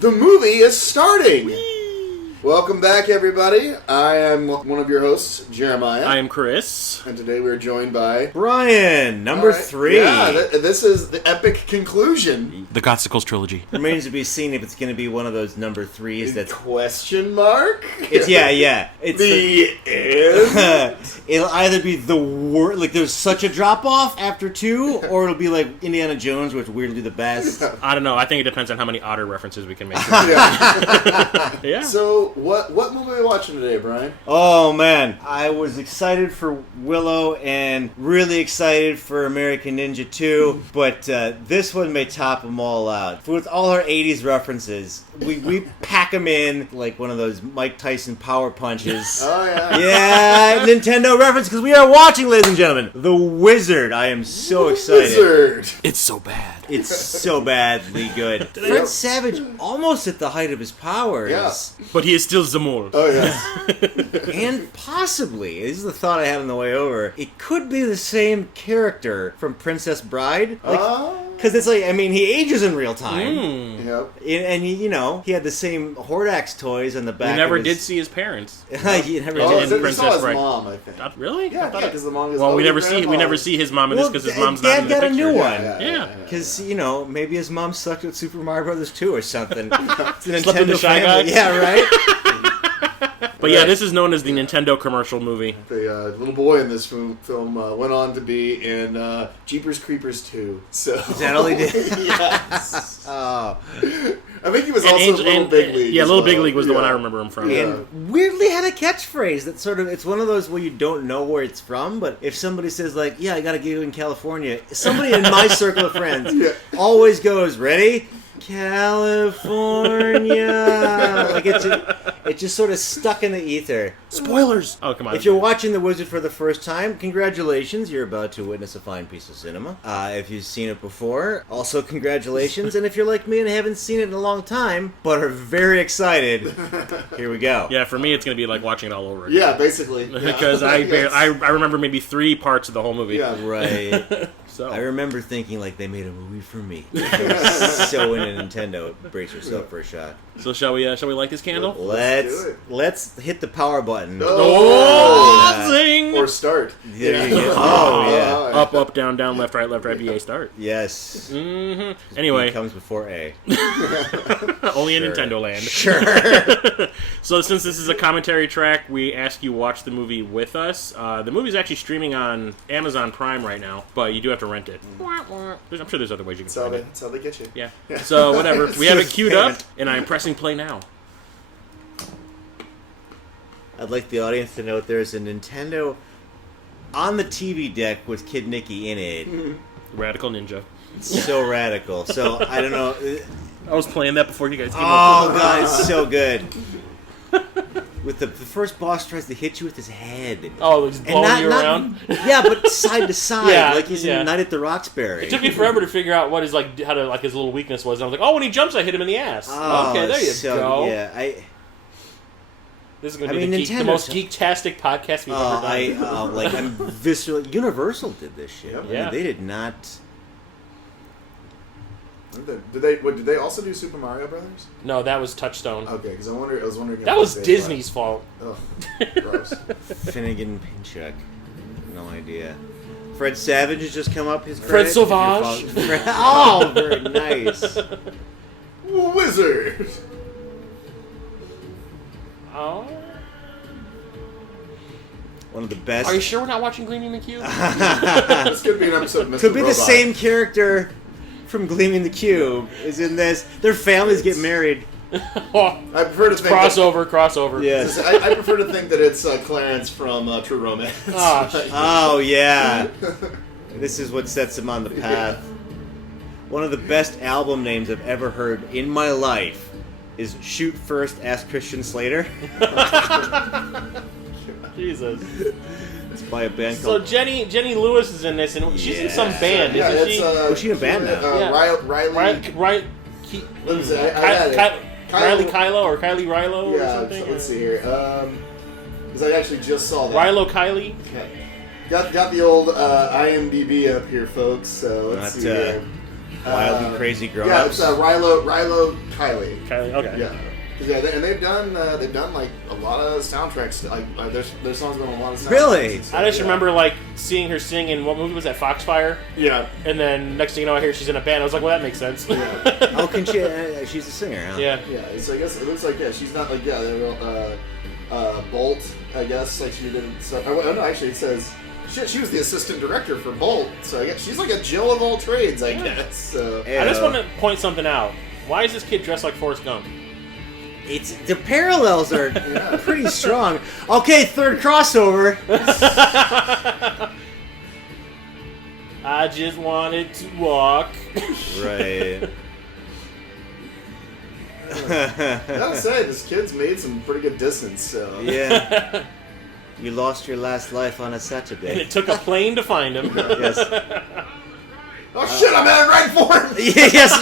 The movie is starting! Welcome back, everybody. I am one of your hosts, Jeremiah. I am Chris. And today we are joined by... Brian, number 3. Yeah, this is the epic conclusion. The Gothsicles trilogy. Remains to be seen if it's going to be one of those number 3s that's... Question mark? It's, yeah. It's the end? It'll either be the worst, like there's such a drop-off after 2, or it'll be like Indiana Jones, which is weirdly the best. I don't know. I think it depends on how many otter references we can make. Yeah. So, what movie are we watching today, Brian? Oh, man. I was excited for Willow and really excited for American Ninja 2, but this one may top them all out. With all our 80s references, we pack them in like one of those Mike Tyson power punches. Oh, yeah. Yeah, Nintendo reference, because we are watching, ladies and gentlemen, The Wizard. I am so excited. Wizard! It's so bad. It's so badly good. Fred Savage almost at the height of his powers. Yeah. But he is still Zamor. Oh, yeah. And possibly, this is the thought I had on the way over, it could be the same character from Princess Bride. Because it's like, I mean, he ages in real time. Yep. And he had the same Hordax toys on the back. We never did see his parents. He never Oh, did. we saw his mom, I think. Really? Yeah, because the mom is... Well, we never see his mom in this because his mom's not in the Dad picture. got a new one. Yeah. Because, maybe his mom sucked at Super Mario Brothers 2 or something. It's a Slept in the Nintendo Shy family. Guy? Yeah, right? But yeah, this is known as the Nintendo commercial movie. The little boy in this film went on to be in Jeepers Creepers 2. So. Is that all he did? Yes. Oh. I think he was also Little Big League. Yeah, Little Big League was the one I remember him from. And weirdly had a catchphrase that sort of, it's one of those where you don't know where it's from, but if somebody says like, yeah, I got a gig in California, somebody in my circle of friends always goes, ready? California. Like it just sort of stuck in the ether. Spoilers! Oh, come on. If you're watching The Wizard for the first time, congratulations, you're about to witness a fine piece of cinema. If you've seen it before, also congratulations. And if you're like me and haven't seen it in a long time, but are very excited, here we go. Yeah, for me, it's going to be like watching it all over again. Yeah, basically. Because I remember maybe 3 parts of the whole movie. Yeah. Right. So I remember thinking like they made a movie for me. I was so into Nintendo. Brace yourself for a shot. So shall we light this candle? Let's hit the power button. Oh, zing! Or start. There you go. Oh, yeah. Up, up, down, down, left, right, BA, start. Yes. Mm-hmm. Anyway. B comes before A. Only in Nintendo land. Sure. So since this is a commentary track, we ask you watch the movie with us. The movie's actually streaming on Amazon Prime right now, but you do have to rent it. I'm sure there's other ways you can find it. That's how they get you. Yeah. So whatever. We have it queued up, and I'm pressing play now. I'd like the audience to note there's a Nintendo on the TV deck with Kid Nicky in it. Radical Ninja. It's so radical. So, I don't know. I was playing that before you guys came Oh, God, it's so good. With the first boss tries to hit you with his head. Oh, just blowing you around? Yeah, but side to side, Yeah, like he's in Night at the Roxbury. It took me forever to figure out what his his little weakness was. And I was like, oh, when he jumps, I hit him in the ass. Oh, okay, there you go. Yeah, This is going to be the most geek-tastic podcast we've ever done. I'm viscerally... Universal did this shit. Yep. I mean, they did not... Did they also do Super Mario Brothers? No, that was Touchstone. Okay, because I was wondering. That was Disney's fault. Oh, gross. Finnegan Pinchuk. No idea. Fred Savage has just come up. His Fred credit. Sauvage. Oh, very nice. Wizard. Oh. One of the best. Are you sure we're not watching Gleaming the Cube? This could be an episode of Mr. Could be Robot. the same character from Gleaming the Cube is in this. Their families get married. I prefer to think crossover. Yes. I prefer to think that it's Clarence from True Romance. Oh, yeah. This is what sets him on the path. One of the best album names I've ever heard in my life is Shoot First, Ask Christian Slater. Jesus. It's by a band So called... Jenny Lewis is in this, and she's in some band, isn't she? Was she in a band now? Riley. Riley Kylo or Kylie Rilo or something? Let's see here. Because I actually just saw that. Rilo Kylie? Okay. Got the old IMDb up here, folks, so let's see here. Wild and Crazy Yeah, Grown-Ups. it's Rilo Kiley. Kylie, okay. Yeah. Yeah, and they've done like a lot of soundtracks. Like their songs been on a lot of soundtracks. Really? and stuff, I just yeah. remember like seeing her sing in what movie was that? Foxfire. Yeah. And then next thing you know, I hear she's in a band. I was like, well, that makes sense. How can she? She's a singer, huh? Yeah. Yeah. So I guess it looks like she's not like Bolt. I guess like she did stuff. Oh no, actually it says she was the assistant director for Bolt. So I guess she's like a Jill of all trades. I guess. So. I just want to point something out. Why is this kid dressed like Forrest Gump? It's the parallels are pretty strong. Okay, third crossover. I just wanted to walk. Right. I gotta say, this kid's made some pretty good distance. So. Yeah. You lost your last life on a And Saturday. it took a plane to find him. Yes. Oh shit! I'm headed right for him. Yes.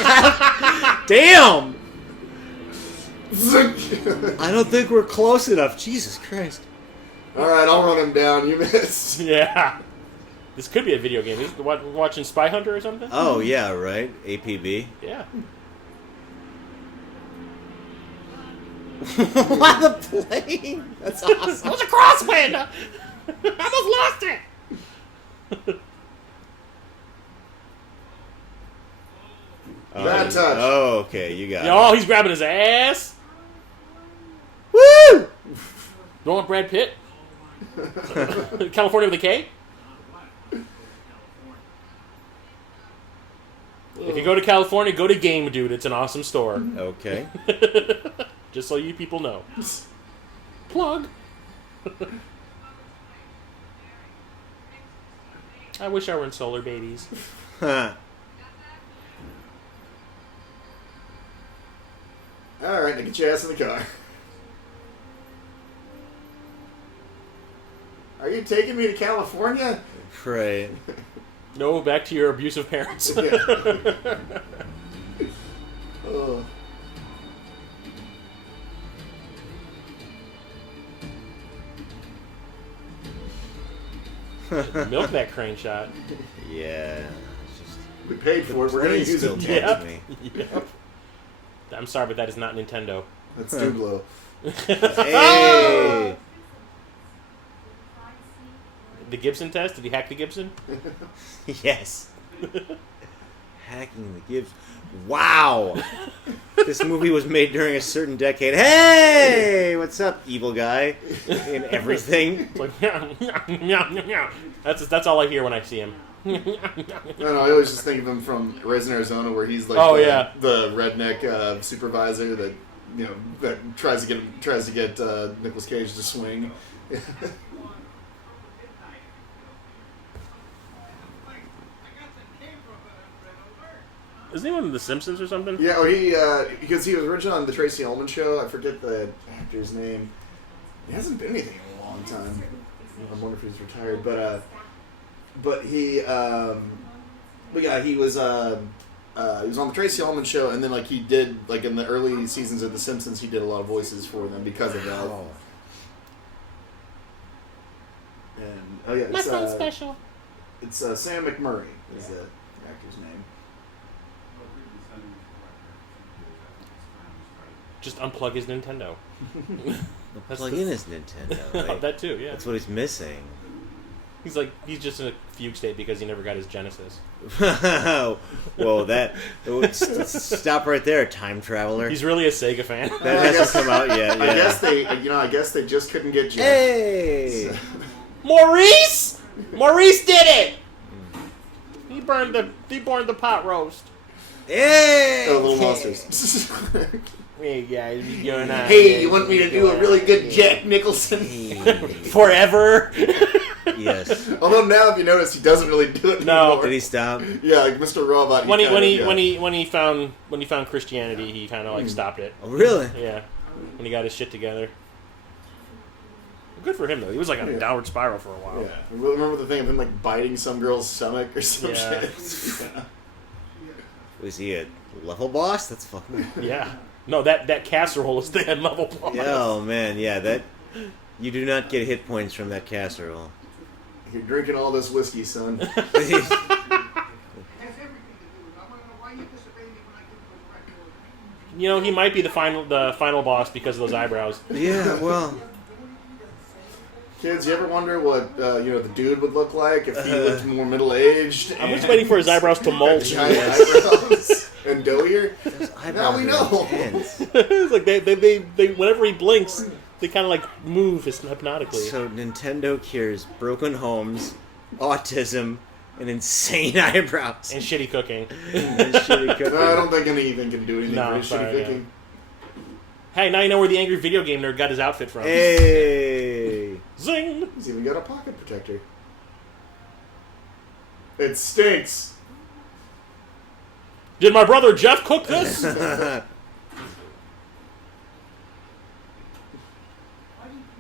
Damn. All I don't think we're close enough. Jesus Christ. right, I'll run him down. You missed. Yeah. This could be a video game. Is watching Spy Hunter or something? Oh yeah, right. APB. Yeah. Why the plane? That's awesome. It was a crosswind! I almost lost it! Bad touch. Oh, okay, you got it. Oh, he's grabbing his ass. Woo! Don't want Brad Pitt? California with a K? If you go to California, go to Game Dude. It's an awesome store. Okay. Just so you people know. Plug. I wish I were in Solar Babies. Huh. All right, now get your ass in the car. Are you taking me to California? Right. No, back to your abusive parents. Oh. Milk that crane shot. Yeah. It's just, We paid for it. We're gonna brain use still it. tells Yep. me. Yep. I'm sorry, but that is not Nintendo. That's Dublo. Hey. The Gibson test? Did he hack the Gibson? Yes. Hacking the Gibbs. Wow. This movie was made during a certain decade. Hey, what's up, evil guy? In everything. It's like, meow, meow, meow. That's all I hear when I see him. No, I always just think of him from Raising Arizona, where he's like the redneck supervisor that that tries to get Nicolas Cage to swing. Isn't he one of the Simpsons or something? Yeah, because he was originally on the Tracy Ullman show. I forget the actor's name. He hasn't been anything in a long time. I wonder if he's retired, but he was on the Tracy Ullman show, and then like he did like in the early seasons of The Simpsons, he did a lot of voices for them because of that. Oh. And My son's special. It's Sam McMurray is the actor's name. Just unplug his Nintendo. Plug in his Nintendo. Right? That too, yeah. That's what he's missing. He's just in a fugue state because he never got his Genesis. Whoa, stop right there, time traveler. He's really a Sega fan. That hasn't come out yet. Yeah. I guess they just couldn't get Jeff. Hey! Maurice! Maurice did it! He burned the pot roast. Hey! Oh, Little Monsters. Hey guys, we going on? Hey, you want me to do a really good Jack Nicholson? Forever? Yes. Although now, if you notice, he doesn't really do it No. anymore. Did he stop? Yeah, like Mr. Robot. When he found Christianity, he kind of like stopped it. Oh, really? Yeah, when he got his shit together. Good for him though. He was like on a downward spiral for a while. Yeah. Remember the thing of him like biting some girl's stomach or some Yeah. shit? Yeah. Was he a level boss? That's fucking... Yeah. No, that casserole is the end level boss. Oh, man, yeah, that... You do not get hit points from that casserole. You're drinking all this whiskey, son. you know, he might be the final boss because of those eyebrows. Yeah, well... Kids, you ever wonder what the dude would look like if he looked more middle-aged? I'm just waiting for his eyebrows to molt. Giant eyebrows and doughier. Now we know. It's like they whenever he blinks, they kind of like move hypnotically. So Nintendo cures broken homes, autism, and insane eyebrows. And shitty cooking. And shitty cooking. No, I don't think anything can do anything for sorry, shitty cooking. Yeah. Hey, now you know where the angry video game nerd got his outfit from. Hey! Zing! He's even got a pocket protector. It stinks. Did my brother Jeff cook this? There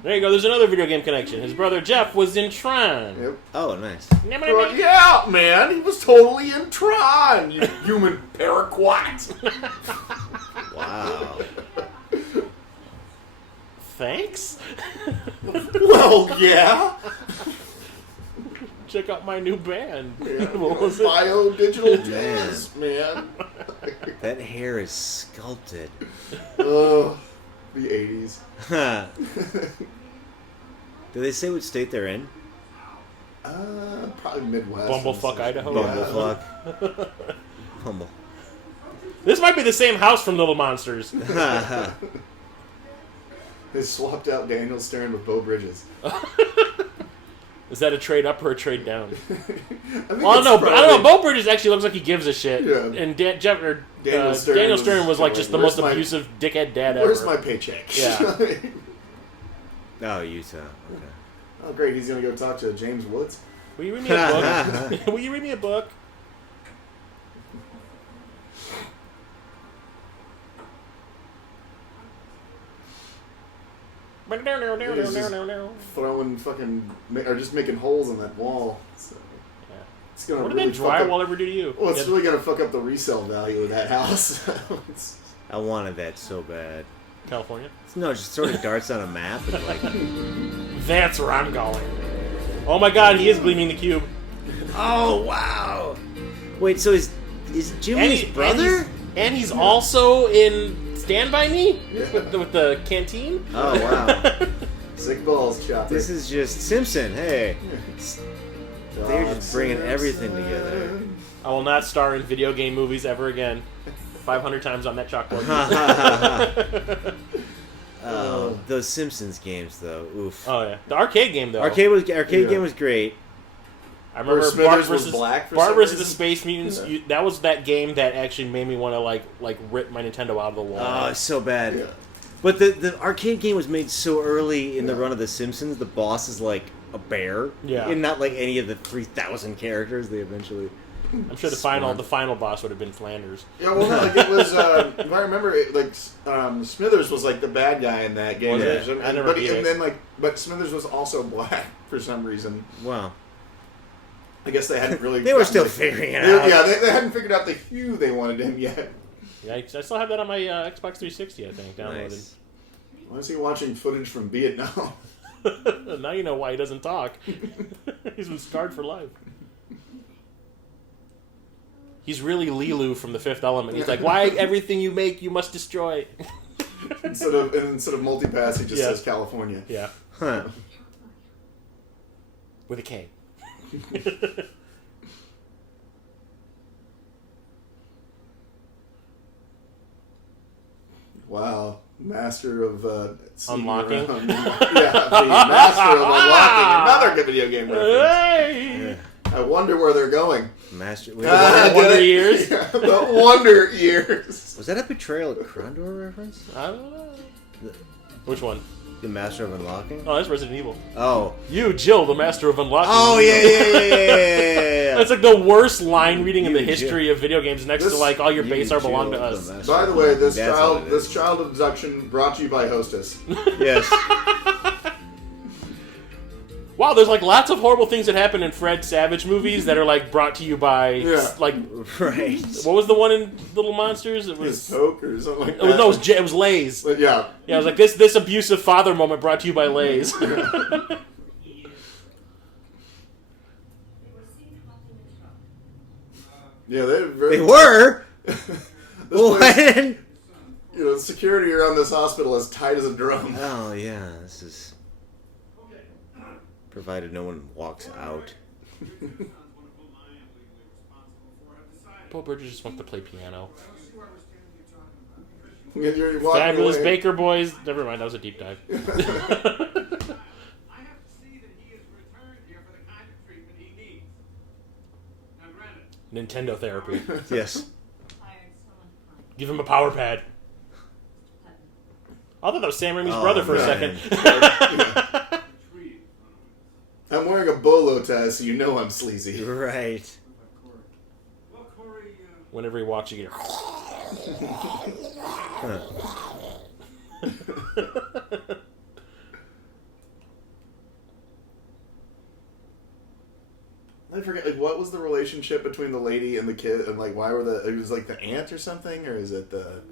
you go, there's another video game connection. His brother Jeff was in Tron. Yep. Oh, nice. Yeah, man, he was totally in Tron, you human paraquat. Wow. Thanks? Well, yeah. Check out my new band. Yeah, What was it? Bio-digital jazz, man. That hair is sculpted. Oh, the 80s. Do they say what state they're in? Probably Midwest. Bumblefuck, Idaho. Bumblefuck. Humble. This might be the same house from Little Monsters. They swapped out Daniel Stern with Beau Bridges. Is that a trade up or a trade down? I don't know. Beau Bridges actually looks like he gives a shit. Yeah. And Daniel Stern was like just the most abusive dickhead dad ever. Where's my paycheck? Yeah. Oh, Utah. Okay. Oh, great. He's going to go talk to James Woods. Will you read me a book? Will you read me a book? Throwing fucking... Or just making holes in that wall. So, it's gonna What really did that drywall ever do to you? Well, it's really going to fuck up the resale value of that house. I wanted that so bad. California? No, just throwing darts on a map and like... That's where I'm going. Oh my god, he is gleaming the cube. Oh, wow! Wait, so is Jimmy his brother? And he's also in Stand By Me? With the canteen? Oh, wow. Sick balls, Chopper. This is just Simpson, hey. They're just bringing everything together. I will not star in video game movies ever again. 500 times on that chalkboard. Those Simpsons games, though. Oof. Oh yeah, the arcade game though. Arcade game was great. I remember Bart versus Black. Bart versus the Space Mutants. Yeah. That was that game that actually made me want to like rip my Nintendo out of the wall. Oh, it's so bad. Yeah. But the arcade game was made so early in the run of the Simpsons. The boss is like a bear. Yeah. And not like any of the 3,000 characters they eventually. I'm sure the final boss would have been Flanders. Yeah, well, no, like it was. If I remember, Smithers was like the bad guy in that game. Was it? I never beat it. But Smithers was also black for some reason. Wow. I guess they hadn't really. They were still figuring it out. Yeah, they hadn't figured out the hue they wanted him yet. Yeah, I still have that on my Xbox 360. I think downloaded. Nice. Why is he watching footage from Vietnam? Now you know why he doesn't talk. He's been scarred for life. He's really Lilu from The Fifth Element. He's like, why everything you make you must destroy. instead of multipass, he just says California. Yeah. Huh. With a K. Wow. Master of unlocking. The master of unlocking another video game reference. Hey! Yeah. I wonder where they're going. Master. The Wonder Years. Yeah, the Wonder Years. Was that a Betrayal of Krondor reference? I don't know. Which one? The Master of Unlocking? Oh, that's Resident Evil. Oh. You, Jill, the Master of Unlocking. Oh, yeah. That's like the worst line reading in the history of video games next to like all your base art belong to us. By the way, this child abduction brought to you by Hostess. Yes. Wow, there's like lots of horrible things that happen in Fred Savage movies that are like brought to you by like right. What was the one in Little Monsters? It was Coke or something like that. No, it was Lay's. But yeah. Yeah, it was like this abusive father moment brought to you by Lay's. Yeah, they were. Place, security around this hospital is tight as a drum. Oh, yeah, this is... Provided no one walks out. Beau Bridges just wants to play piano. You're walking Fabulous away. Baker Boys. Never mind, that was a deep dive. I have to see that he is returned here for the kind of treatment he needs. Now, granted, Nintendo therapy. Yes. Give him a power pad. I thought that was Sam Raimi's Oh, brother for a man. second. I'm wearing a bolo tie, so you know I'm sleazy. Right. well, Corey, Whenever he walks, you get. Huh. I forget, like, what was the relationship between the lady and the kid, and, like, why were it was, like, the aunt or something, or is it the...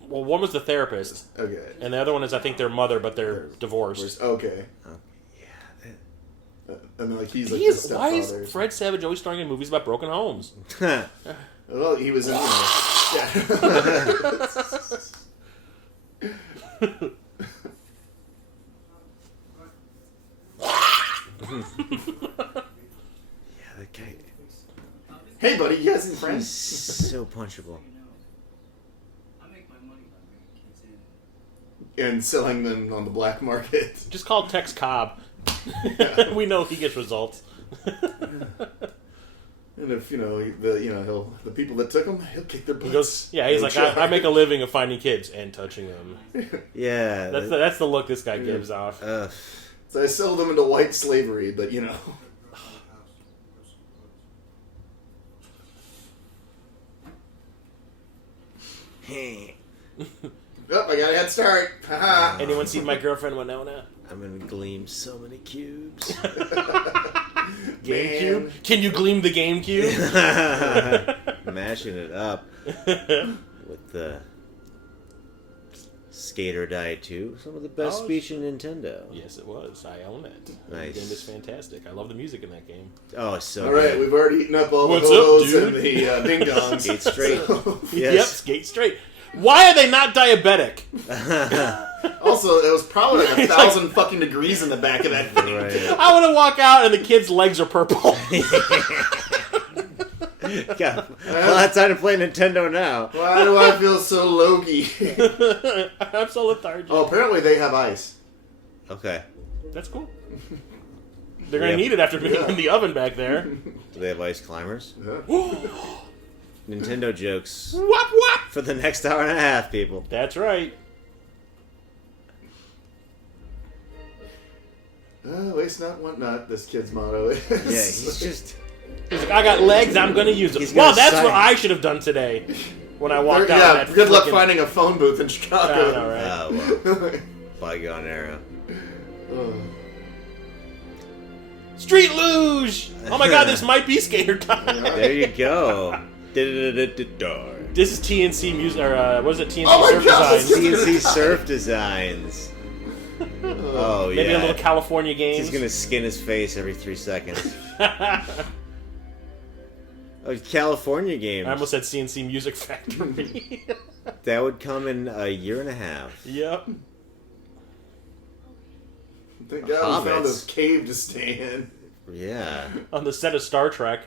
Well, one was the therapist, Okay. and the other one is, I think, their mother, but they're divorced. Okay. Yeah. And then, like, he's, like, He the is, why stepfather. is Fred Savage always starring in movies about broken homes? Well, he was in, yeah. Yeah, that guy... Hey, buddy, you guys any He's friends? so punchable. I make my money by bringing kids in. And selling them on the black market. Just call Tex Cobb. We know he gets results. And if, the people that took him, he'll kick their butts. He goes, yeah, he's like, I make a living of finding kids and touching them. Yeah. That's the look this guy gives off. So I sold them into white slavery, but, Hey, Oh, I got a head start. Haha. Anyone seen My Girlfriend Winona? I'm gonna gleam so many cubes. GameCube? Can you gleam the GameCube? Mashing it up with the Skater Die 2. Some of the best Oh, speech in Nintendo. Yes, it was. I own it. Nice. The game is fantastic. I love the music in that game. Oh, so All right, good. we've already eaten up all What's the up, holos dude? and the ding-dongs. Skate straight. So- Yes. Yep, skate straight. Why are they not diabetic? Also, it was probably like 1,000 fucking degrees in the back of that thing. Right. I want to walk out and the kid's legs are purple. Got a lot of time to play Nintendo now. Why do I feel so logy? I'm so lethargic. Oh, apparently they have ice. Okay. That's cool. They're going to Yep. need it after being in the oven back there. Do they have ice climbers? Yeah. Nintendo jokes Whop, whop. for the next hour and a half, people. That's right. Waste not, want not, this kid's motto is. Yeah, he's just... He's like, I got legs, I'm going to use them. He's Well, gonna that's sign- what I should have done today when I walked out. Yeah, That good luck frickin- finding a phone booth in I Chicago. know, right? Oh, well. Bygone era. Street luge! Oh my god, this might be skater time. There you go. Da-da-da-da-da-da. This is TNC music, or what is it? TNC Oh my Surf God, Designs. CNC Surf Designs. Oh, Maybe a yeah. little California games. He's gonna skin his face every 3 seconds. Oh, California games. I almost said CNC Music Factory. That would come in a year and a half. Yep. Thank God we found Hobbits. this cave to stay in. Yeah. On the set of Star Trek.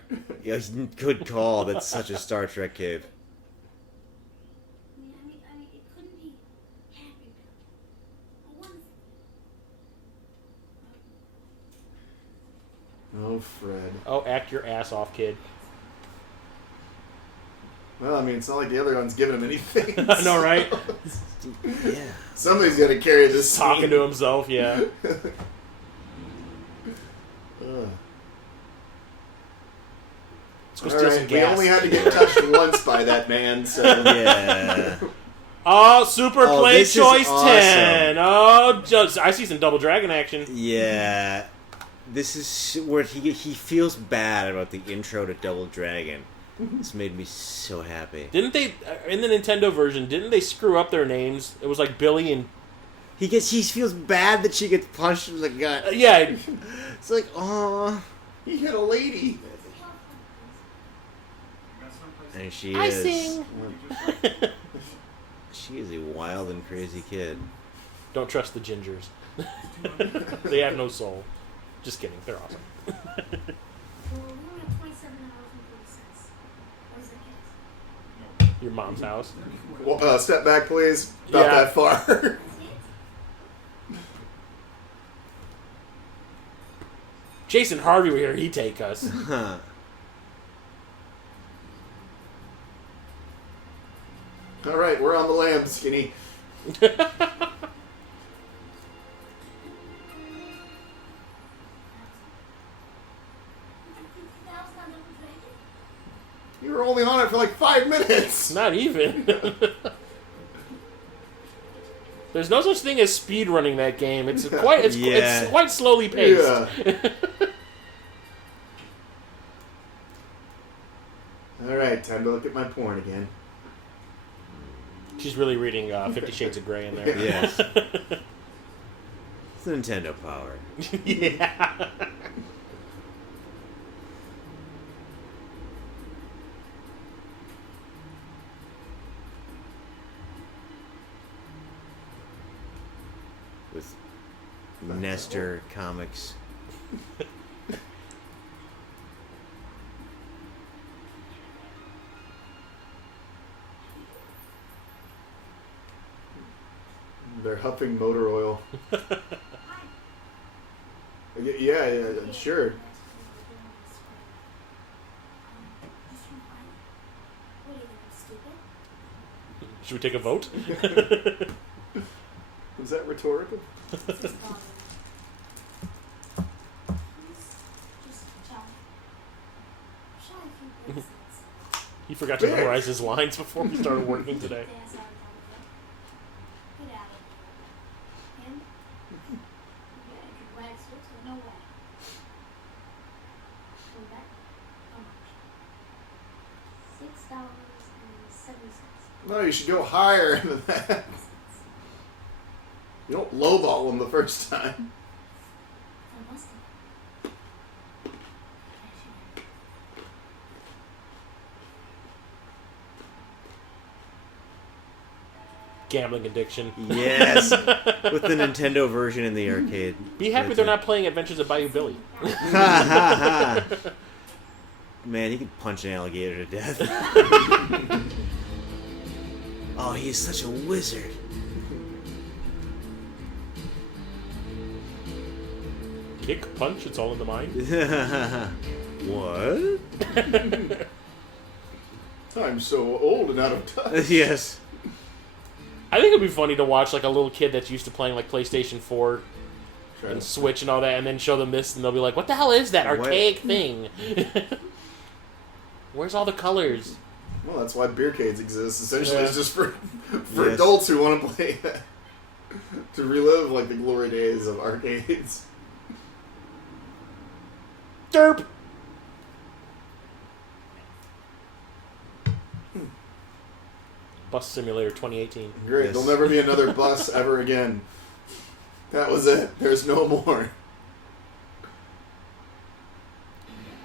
Yeah, good call. That's such a Star Trek cave. I mean, it couldn't be happy. A wonderful. Oh, Fred. Oh, act your ass off, kid. Well, I mean, it's not like the other one's giving him anything. I know, right? Yeah. Somebody's got to carry this Talking scene. to himself, yeah. Ugh. Let's go All steal some right, we gas. only had to get touched once by that man, so... Yeah. Oh, Super Oh, Play this is Choice awesome. 10. Oh, just, I see some Double Dragon action. Yeah. This is where he feels bad about the intro to Double Dragon. This made me so happy. Didn't they, in the Nintendo version, didn't they screw up their names? It was like Billy and... He feels bad that she gets punched in the gut. yeah, It's like, oh. He hit a lady. And she I is. sing. She is a wild and crazy kid. Don't trust the gingers. They have no soul. Just kidding. They're awesome. Well, we only have $27.40. What is that case? Your mom's house. Well, step back, please. Not Yeah. that far. That's it? Jason Harvey were here. He'd take us. Huh. All right, we're on the lam, Skinny. You were only on it for like 5 minutes. Not even. There's no such thing as speed running that game. It's quite Yeah. it's quite slowly paced. Yeah. All right, time to look at my porn again. She's really reading 50 Shades of Grey in there. Yes. It's Nintendo power. Yeah. With Nestor Comics. They're huffing motor oil. Yeah, sure. Should we take a vote? Was that rhetorical? He forgot to memorize his lines before we started working today. No, you should go higher than that. You don't lowball them the first time. Gambling addiction. Yes. With the Nintendo version in the arcade. Be happy they're not playing Adventures of Bayou Billy. Ha ha ha. Man, he could punch an alligator to death. Oh, he's such a wizard. Kick, punch, it's all in the mind. What? I'm so old and out of touch. Yes. I think it'd be funny to watch like a little kid that's used to playing like PlayStation 4 Try and to- Switch and all that, and then show them this, and they'll be like, "What the hell is that archaic thing? Where's all the colors?" Well, that's why beercades exist. Essentially, Yeah. it's just for Yes. adults who want to play that. To relive like the glory days of arcades. Derp. Bus Simulator 2018. Great. Yes. There'll never be another bus ever again. That was it. There's no more.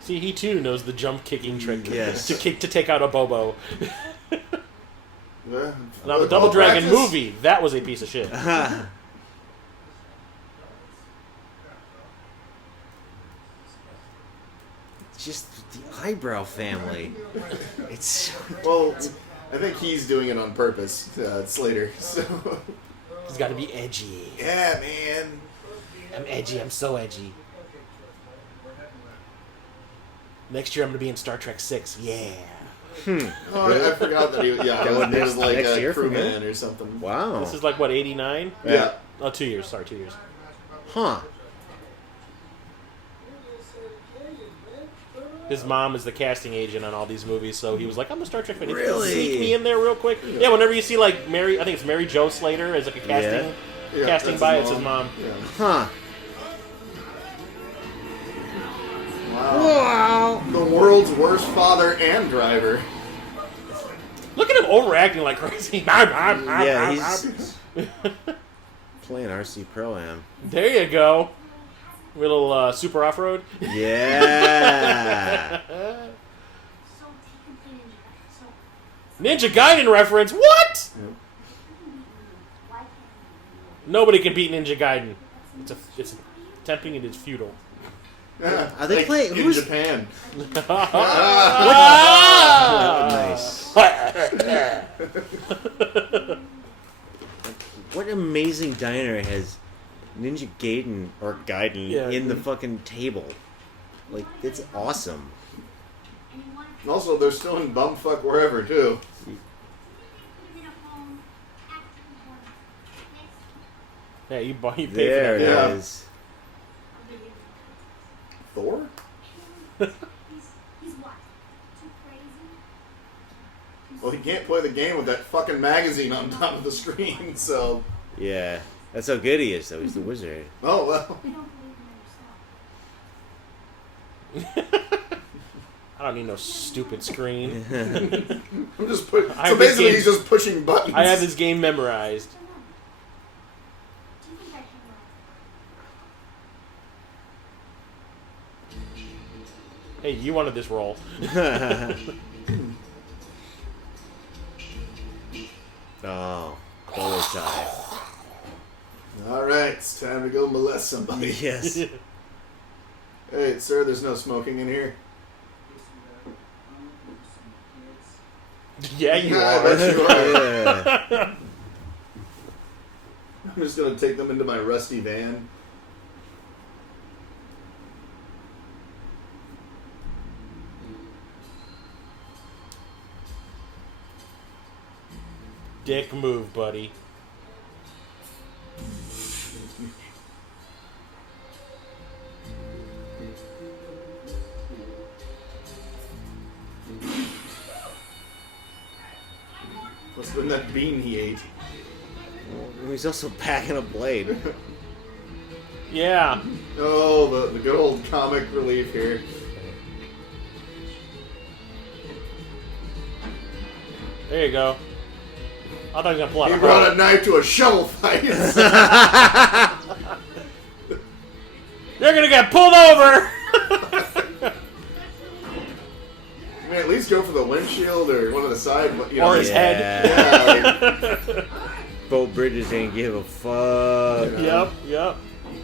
See, he too knows the jump kicking trick. Yes. To take out a Bobo. Yeah. Now the Double Dragon practice. movie, that was a piece of shit. Just the eyebrow family. It's so... Well, I think he's doing it on purpose, Slater. So, He's got to be edgy. yeah, man. I'm edgy. I'm so edgy. Next year I'm gonna be in Star Trek 6. Yeah. Oh, I forgot that he, That would he was like next a year for crewman him? or something. Wow. This is like what, 89? Yeah. Oh, 2 years. Sorry, 2 years. Huh. His mom is the casting agent on all these movies, so he was like, "I'm a Star Trek fan. If you can Really? sneak me in there real quick." Yeah. Whenever you see like Mary, I think it's Mary Jo Slater as like a casting Yeah, casting that's by. his It's his mom. Yeah. Huh. Wow. The world's worst father and driver. Look at him overacting like crazy. Yeah, he's playing RC Pro-Am. There you go. Little super off road. Yeah. So, take him to Ninja. So, Ninja Gaiden reference. What? Nobody can beat Ninja Gaiden. It's tempting and it's futile. Are they Like, playing? in Who's Japan? nice? What amazing diner has Ninja Gaiden or Gaiden Yeah. in the fucking table? Like, it's awesome. And also, they're still in bumfuck wherever, too. Yeah, you pay for There that. it Yeah. is. Thor? He's what? Too crazy? Well, he can't play the game with that fucking magazine on top of the screen, so... Yeah. That's how good he is, though. He's the wizard. Oh, well. You don't believe in yourself. I don't need no stupid screen. I'm just put. I So have this basically, game- he's just pushing buttons. I have this game memorized. Do you think I can Hey, you wanted this role. Oh, color tie. All right, it's time to go molest somebody. Yes. Hey, sir, there's no smoking in here. Yeah, you I are. bet you are. Yeah. I'm just gonna take them into my rusty van. Dick move, buddy. Must have been that bean he ate. Well, he's also packing a blade. Yeah. Oh, the good old comic relief here. There you go. I thought he was gonna pull out He a brought a hoe. knife to a shovel fight. You're gonna get pulled over! I mean, at least go for the windshield or one of the side. You know, Or his head. Yeah, like, Beau Bridges ain't give a fuck. Yep.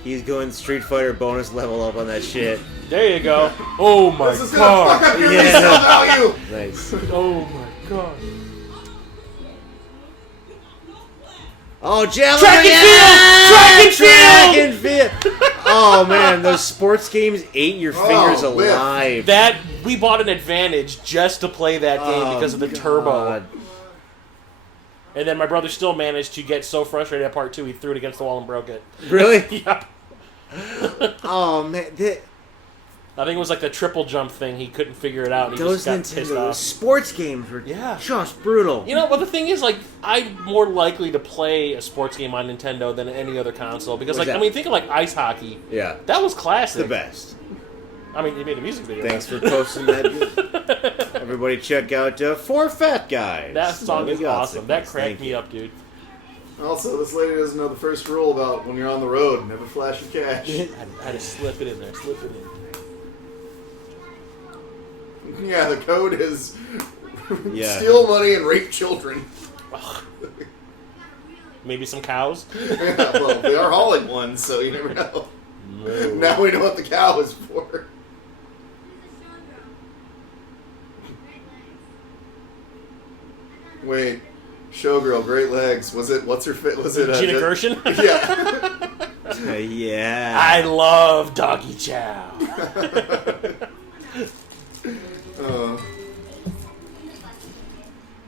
He's going Street Fighter bonus level up on that shit. There you go. Oh my this is gonna fuck god. up your Yeah. resale value. Nice. Oh my god. Oh, javelin! Track and yeah! field! Track and field! Oh man, those sports games ate your fingers whiff. alive. That we bought an Advantage just to play that game Oh, because of the God. turbo. And then my brother still managed to get so frustrated at part 2 he threw it against the wall and broke it. Really? Yep. Oh man, I think it was like the triple jump thing. He couldn't figure it out. And he those just got pissed Nintendo off. sports games were Yeah. just brutal. You know, well, the thing is, like, I'm more likely to play a sports game on Nintendo than any other console because, What's like, that? I mean, think of like ice hockey. Yeah, That was it's classic. the best. I mean, you made a music video. Thanks for posting that. Everybody, check out Four Fat Guys. That song by is the awesome. That Gothsicles. cracked Thank me you. up, dude. Also, this lady doesn't know the first rule about when you're on the road: never flash your cash. I had to slip it in there. Slip it in. Yeah, the code is Yeah. steal money and rape children. Maybe some cows. Yeah, well, they are hauling one, so you never know. No. Now we know what the cow is for. Wait, showgirl, great legs. Was it? What's her fit? Was it? Gina Gershon? Yeah. Yeah. I love Doggy Chow.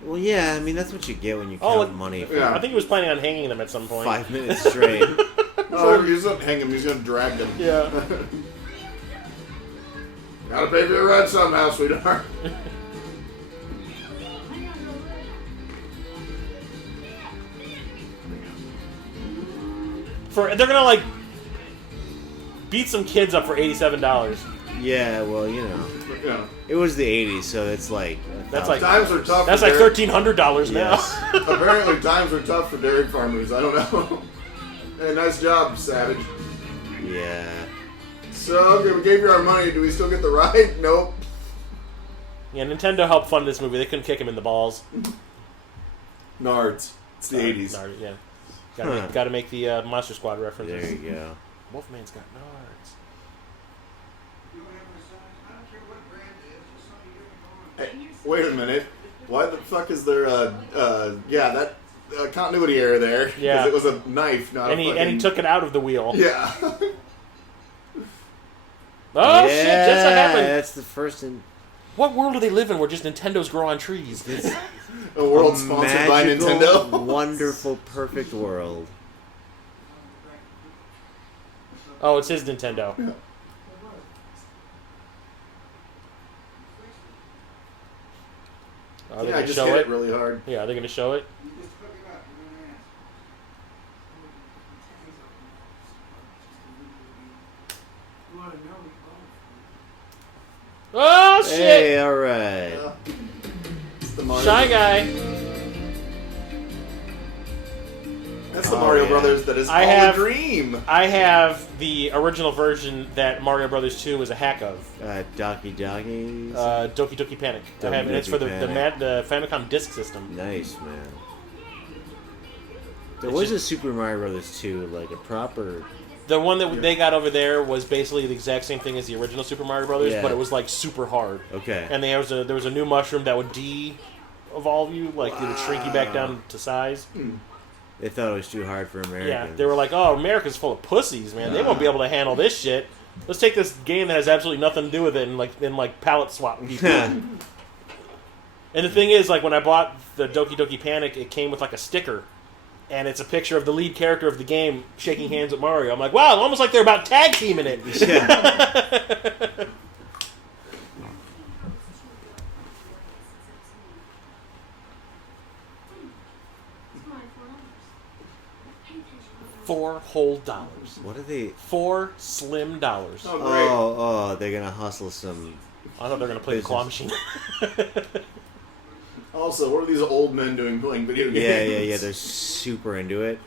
Well, yeah. I mean, that's what you get when you Oh, count money for yeah. I think he was planning on hanging them at some point. 5 minutes straight. No, he's not hanging him. He's gonna drag them. Yeah. Gotta pay for your rent somehow, sweetheart. They're gonna like beat some kids up for $87. Yeah. Well, you know, Yeah. it was the '80s, so it's like That's like Times were tough. that's for like dairy- $1,300 now. Yes. Apparently, times were tough for dairy farmers. I don't know. Hey, nice job, Savage. Yeah. So, okay, we gave you our money. Do we still get the ride? Nope. Yeah, Nintendo helped fund this movie. They couldn't kick him in the balls. Nards. It's the 80s. Yeah. Got to make the Monster Squad references. There you go. Wolfman's got nards. You don't have my size. I don't care what brand it is. Just something different going on. Hey, wait a minute. Why the fuck is there that continuity error there? 'Cause Yeah. it was a knife, not And a he fucking... took it out of the wheel. Yeah. Oh shit! Just what happened. That's the first in What world do they live in where just Nintendos grow on trees? A world sponsored by magical, Nintendo. wonderful, perfect world. Oh, it's his Nintendo. Yeah. Are they Yeah, I gonna just show hit it? it really hard. Yeah, are they gonna show it? You just hook it up. You're going to ask. You want to know? Oh shit! Hey, all right. Yeah. It's the Mario Shy guy. That's the Oh, Mario yeah. Brothers that is I all have- a dream. I have the original version that Mario Brothers 2 is a hack of. Doki Doki. Doki Doki Panic. I have, and it's for the Famicom Disk System. Nice, man. There It's was just- a Super Mario Brothers 2, like a proper. The one that they got over there was basically the exact same thing as the original Super Mario Brothers, Yeah. but it was like super hard. Okay. And there was a new mushroom that would de-evolve you, like it would shrink you back down to size. They thought it was too hard for Americans. Yeah, they were like, "Oh, America's full of pussies, man. They won't be able to handle this shit. Let's take this game that has absolutely nothing to do with it and like palette swap people." And the thing is, like when I bought the Doki Doki Panic, it came with like a sticker, and it's a picture of the lead character of the game shaking hands with Mario. I'm like, wow, almost like they're about tag teaming it. Yeah. $4 whole. What are they? $4 slim dollars. Oh, great. Oh, they're gonna hustle some. I thought they were gonna play the claw machine. Also, what are these old men doing playing video games? Yeah. They're super into it.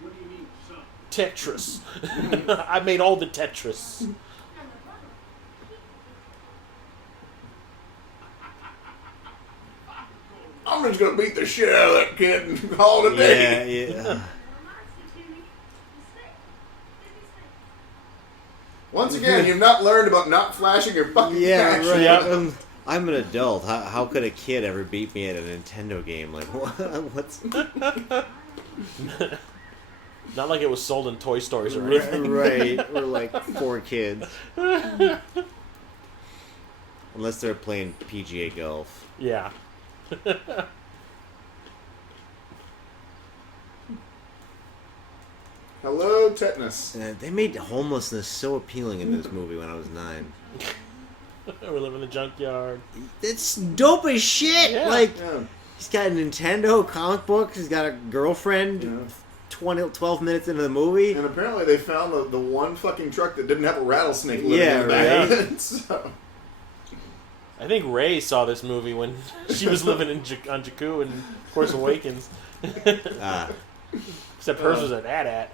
What do you mean, son? Tetris. I made all the Tetris. I'm just gonna beat the shit out of that kid and call it a day. Yeah. Once again, you've not learned about not flashing your fucking Yeah, action. right. Yeah. I'm an adult. How could a kid ever beat me at a Nintendo game? Like, what's... Not like it was sold in toy stores or anything. Right. We're like 4 kids. Unless they're playing PGA golf. Yeah. Hello, tetanus. They made homelessness so appealing in this movie when I was 9. We live in the junkyard. It's dope as shit! Yeah. Like, Yeah. he's got a Nintendo comic book, he's got a girlfriend, Yeah. 12 minutes into the movie. And apparently they found the one fucking truck that didn't have a rattlesnake living Yeah, in the back. right. So, I think Ray saw this movie when she was living on Jakku in Force Awakens. Ah. Except hers was an AT-AT.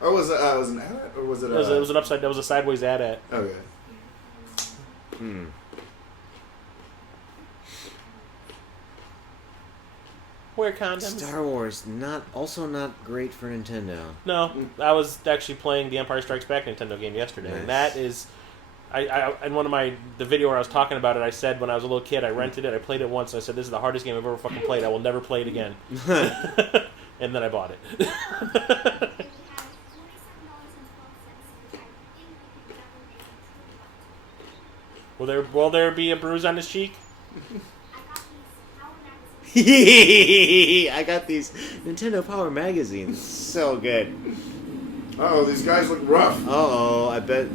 or was it an ad? Or was it? It was an upside. That was a sideways AT-AT. Okay. Wear condoms. Star Wars, not great for Nintendo. No, I was actually playing the Empire Strikes Back Nintendo game yesterday, Nice. and that is, I in one of the video where I was talking about it, I said when I was a little kid, I rented it, I played it once, and I said this is the hardest game I've ever fucking played. I will never play it again. And then I bought it. Will there be a bruise on his cheek? I got these Nintendo Power magazines. So good. Oh, these guys look rough. Uh-oh, I bet...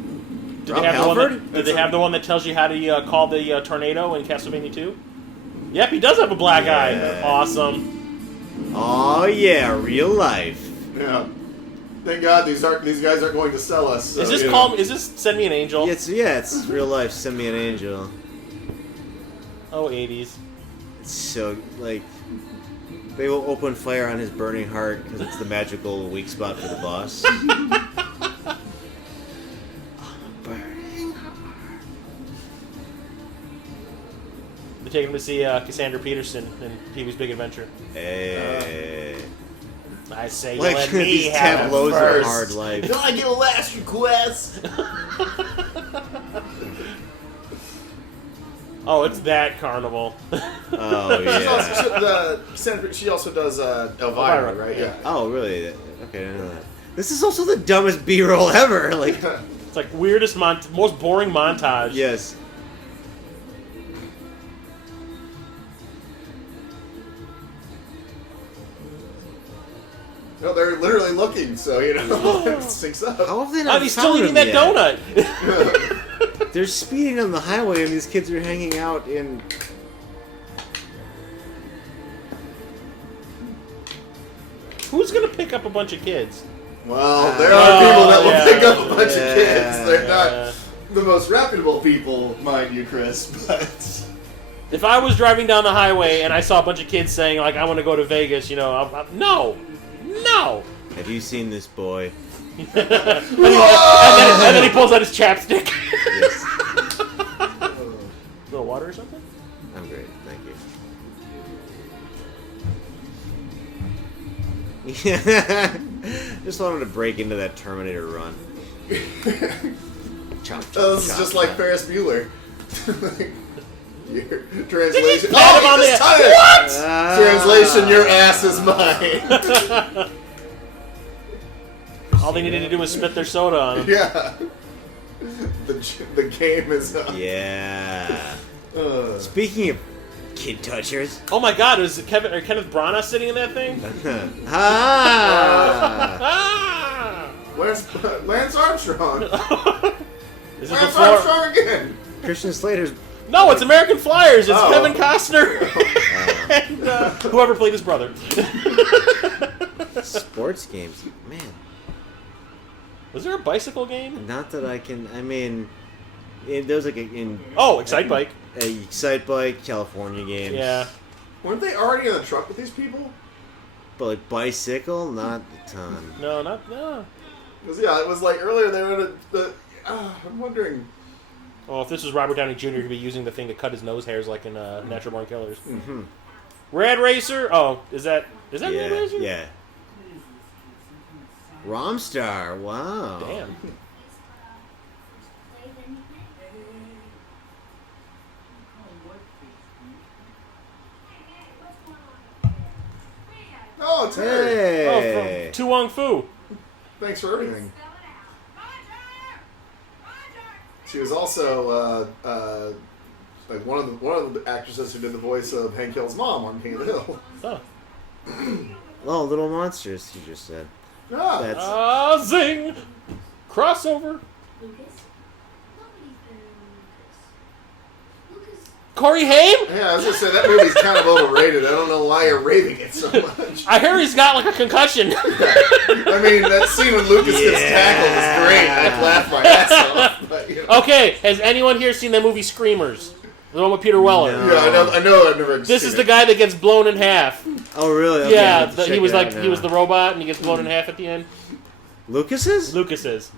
Did Rob they have Halford? did they have the one that tells you how to call the tornado in Castlevania 2? Yep, he does have a black eye. Yeah. Awesome. Oh yeah, real life. Yeah. Thank God these guys aren't going to sell us. So, Is this you know. Is this Send Me an Angel? It's real life. Send me an angel. Oh, 80s. It's so, like... They will open fire on his burning heart because it's the magical weak spot for the boss. Burning heart. taking him to see Cassandra Peterson in Pee-wee's Big Adventure. Hey. I say, Like, you let me these have it tableaus are first. hard life. Can I get a last request? Oh, it's that carnival. Oh, yeah. She also does Elvira, right? Yeah. Oh, really? Okay, I didn't know that. This is also the dumbest B-roll ever. Like, It's like weirdest, most boring montage. yes. No, they're literally looking, so it syncs up. How have they Oh, not he's still found eating him that yet? donut. They're speeding on the highway, and these kids are hanging out in. Who's gonna pick up a bunch of kids? Well, there are people that will yeah. pick up a bunch of Yeah. kids. They're Yeah. not the most reputable people, mind you, Chris, but... If I was driving down the highway and I saw a bunch of kids saying like I want to go to Vegas, no. Have you seen this boy? and then he pulls out his chapstick. Yes. Little water or something? I'm great, thank you. Yeah. Just wanted to break into that Terminator run. Chomp, chomp, This is chomp, just like chomp. Ferris Bueller. Your translation. pat him on the- What? Ah. Translation, your ass is mine. All they needed to do was spit their soda on him. Yeah. The game is up. Yeah. Uh, Speaking of kid touchers. Oh my God! Was Kenneth Branagh sitting in that thing? Ah. Ah! Lance Armstrong. Is it the Lance floor? Armstrong again. Christian Slater's. No, it's American Flyers. It's Oh. Kevin Costner and whoever played his brother. Sports games. Man, Was there a bicycle game? not that I can. I mean, there was like a Excite Bike. Excite Bike, California games. Yeah. Weren't they already in the truck with these people? But like bicycle, not a ton. No, not no. It was like earlier they were in I'm wondering. Well, if this was Robert Downey Jr., he'd be using the thing to cut his nose hairs like in Natural Born Killers. Mm-hmm. Rad Racer. Oh, is that Rad Yeah, Racer? yeah. Romstar. Wow. Damn. Oh, Terry. Oh, Hey. from Tu Wong Fu. Thanks for everything. She was also like one of the actresses who did the voice of Hank Hill's mom on King of the Hill. Oh. Oh, Little Monsters. You just said. Ah, That's. Ah, zing! Crossover. Lucas? Nobody's better than Lucas. Lucas. Corey Haim? yeah, I was gonna say that movie's kind of overrated. I don't know why you're raving it so much. I hear he's got like a concussion. I mean, that scene when Lucas gets tackled is great. I laughed my ass off. But, you know. Okay, has anyone here seen that movie Screamers? The one with Peter Weller. No. Yeah, I know. I've never. This seen is it. the guy that gets blown in half. Oh, really? Okay, I Yeah, have to check he was it out like now. he was the robot, and he gets blown in half at the end. Lucas's? Lucas is.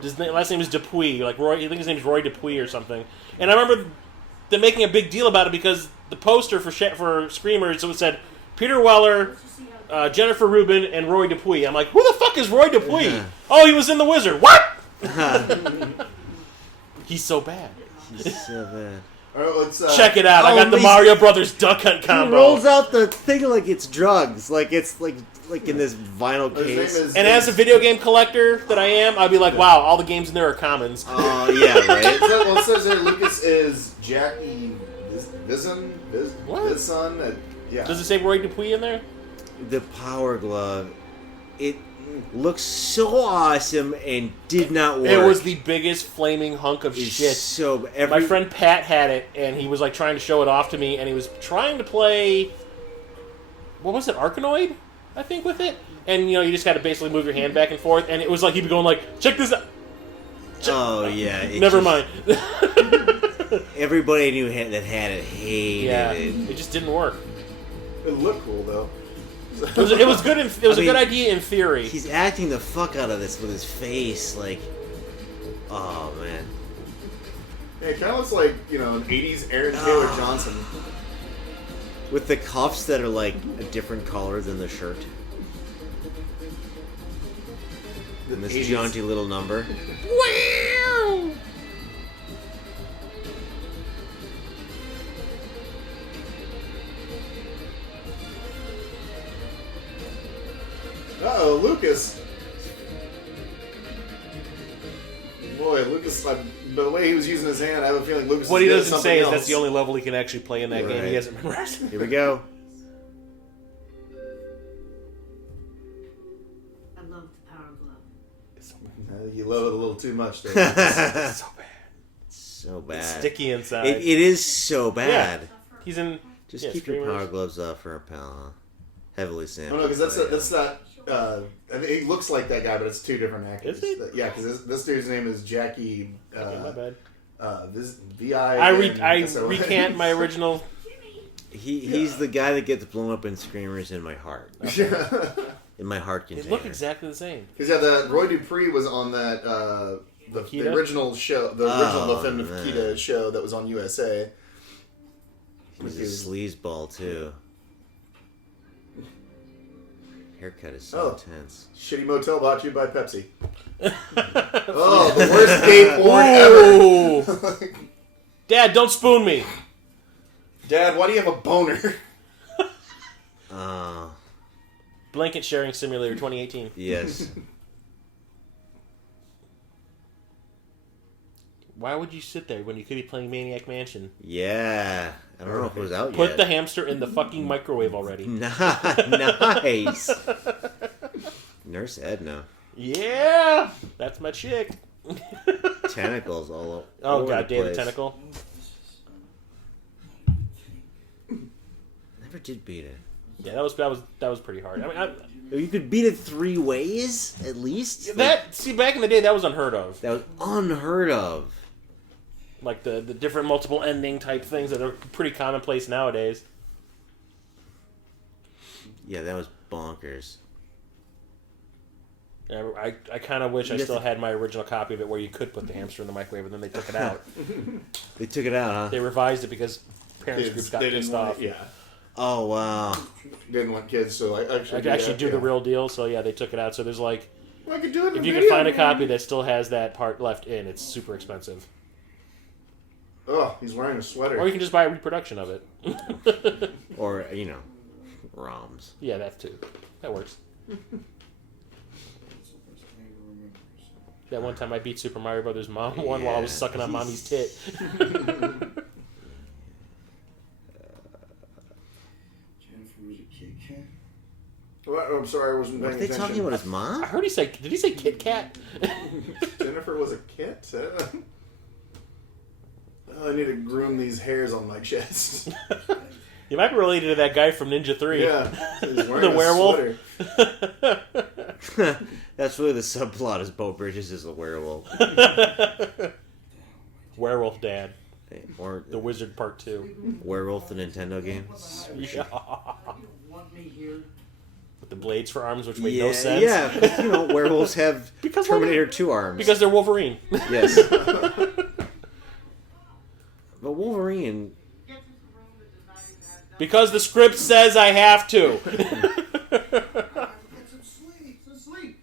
His last name is Dupuy. Like Roy, I think his name is Roy Dupuy or something. And I remember them making a big deal about it because the poster for Screamers, so it said Peter Weller, Jennifer Rubin, and Roy Dupuy. I'm like, who the fuck is Roy Dupuy? Yeah. Oh, he was in The Wizard. What? He's so bad. He's so bad. All right, let's, Check it out. I Oh, got the he's- Mario Brothers Duck Hunt He combo. rolls out the thing like it's drugs. Like it's like in this vinyl His name case. is. And as a video game collector that I am, I'd be like, wow, all the games in there are commons. Oh, yeah, right? Well, it says there Lucas is Jackie Vizon. What? His son. Yeah. Does it say Roy Dupuy in there? The Power Glove. It looks so awesome and did not work. It was the biggest flaming hunk of It's shit. so My friend Pat had it, and he was like trying to show it off to me, and he was trying to play, what was it, Arkanoid, I think, with it. And you just got to basically move your hand back and forth, and it was like he'd be going like, check this out. Oh yeah. it Never just- mind. Everybody I knew that had it hated Yeah, it. it just didn't work. It looked cool though. It was good. It was I a good mean, idea in theory. He's acting the fuck out of this with his face, like, oh man. Yeah, it kind of looks like, an 80s Aaron Taylor Johnson. With the cuffs that are like a different color than the shirt. And this 80s. jaunty little number. Uh-oh, Lucas. Boy, Lucas, by the way he was using his hand, I have a feeling Lucas What is he good at doesn't something say is else. that's the only level he can actually play in that game. Right. He hasn't memorized. Here we go. I love the power glove. You love it a little too much, there. It's so bad. So bad. It's sticky inside. It is so bad. He's in. Just yeah, keep your streamers. power gloves off for a pal, huh? Heavily Oh, sampled. no, because that's not... I mean, he looks like that guy, but it's two different actors. Is he? Yeah, because this dude's name is Jackie... Okay, my bad. V.I. I recant my original. He's the guy that gets blown up in screamers in my heart. In my heart They container. look exactly the same. Because the Roy Dupree was on that the Nikita? original show, the original The Film of man. Nikita show that was on USA. He's a sleazeball too. Haircut is so Oh. intense. Shitty Motel brought to you by Pepsi. Oh, the worst gay porn ever. Dad, don't spoon me. Dad, why do you have a boner? Blanket sharing simulator 2018. Yes. Why would you sit there when you could be playing Maniac Mansion? Yeah. I don't know if it was out Put yet. the hamster in the fucking microwave already. Nice. Nurse Edna. Yeah, that's my chick. Tentacles all over. Oh god, the David place. Tentacle. Never did beat it. Yeah, that was pretty hard. I mean, You could beat it 3 ways at least. back in the day, that was unheard of. That was unheard of. Like the different multiple ending type things that are pretty commonplace nowadays. Yeah, that was bonkers. Yeah, I kind of wish I You still have to- had my original copy of it where you could put the hamster in the microwave and then they took it out. They took it out, huh? They revised it because parents groups got They pissed didn't want off. it, yeah. Oh wow. Didn't want kids, so I actually Do the real deal, so yeah, they took it out. So there's like, I could do it. if you can find a copy that still has that part left in, it's super expensive. Oh, he's wearing a sweater. Or you can just buy a reproduction of it. Or, ROMs. Yeah, that too. That works. That one time I beat Super Mario Brothers Mom 1 while I was Yeah. sucking on Mommy's tit. What? Oh, I'm sorry, I wasn't Were paying they attention. talking about his I mom? heard he say, did he say Kit Kat? Jennifer was a kit? Oh, I need to groom these hairs on my chest. You might be related to that guy from Ninja 3. Yeah. He's wearing The a werewolf? sweater. That's really the subplot is Beau Bridges is a werewolf. Werewolf Dad. Or The Wizard Part 2. Werewolf the Nintendo game. Yeah. Want me here? With the blades for arms, which made no sense. Yeah, but, werewolves have Because Terminator 2 arms. Because they're Wolverine. Yes. But Wolverine... Get to the room that decided to have Because the script says I have to. Get some sleep. Some sleep.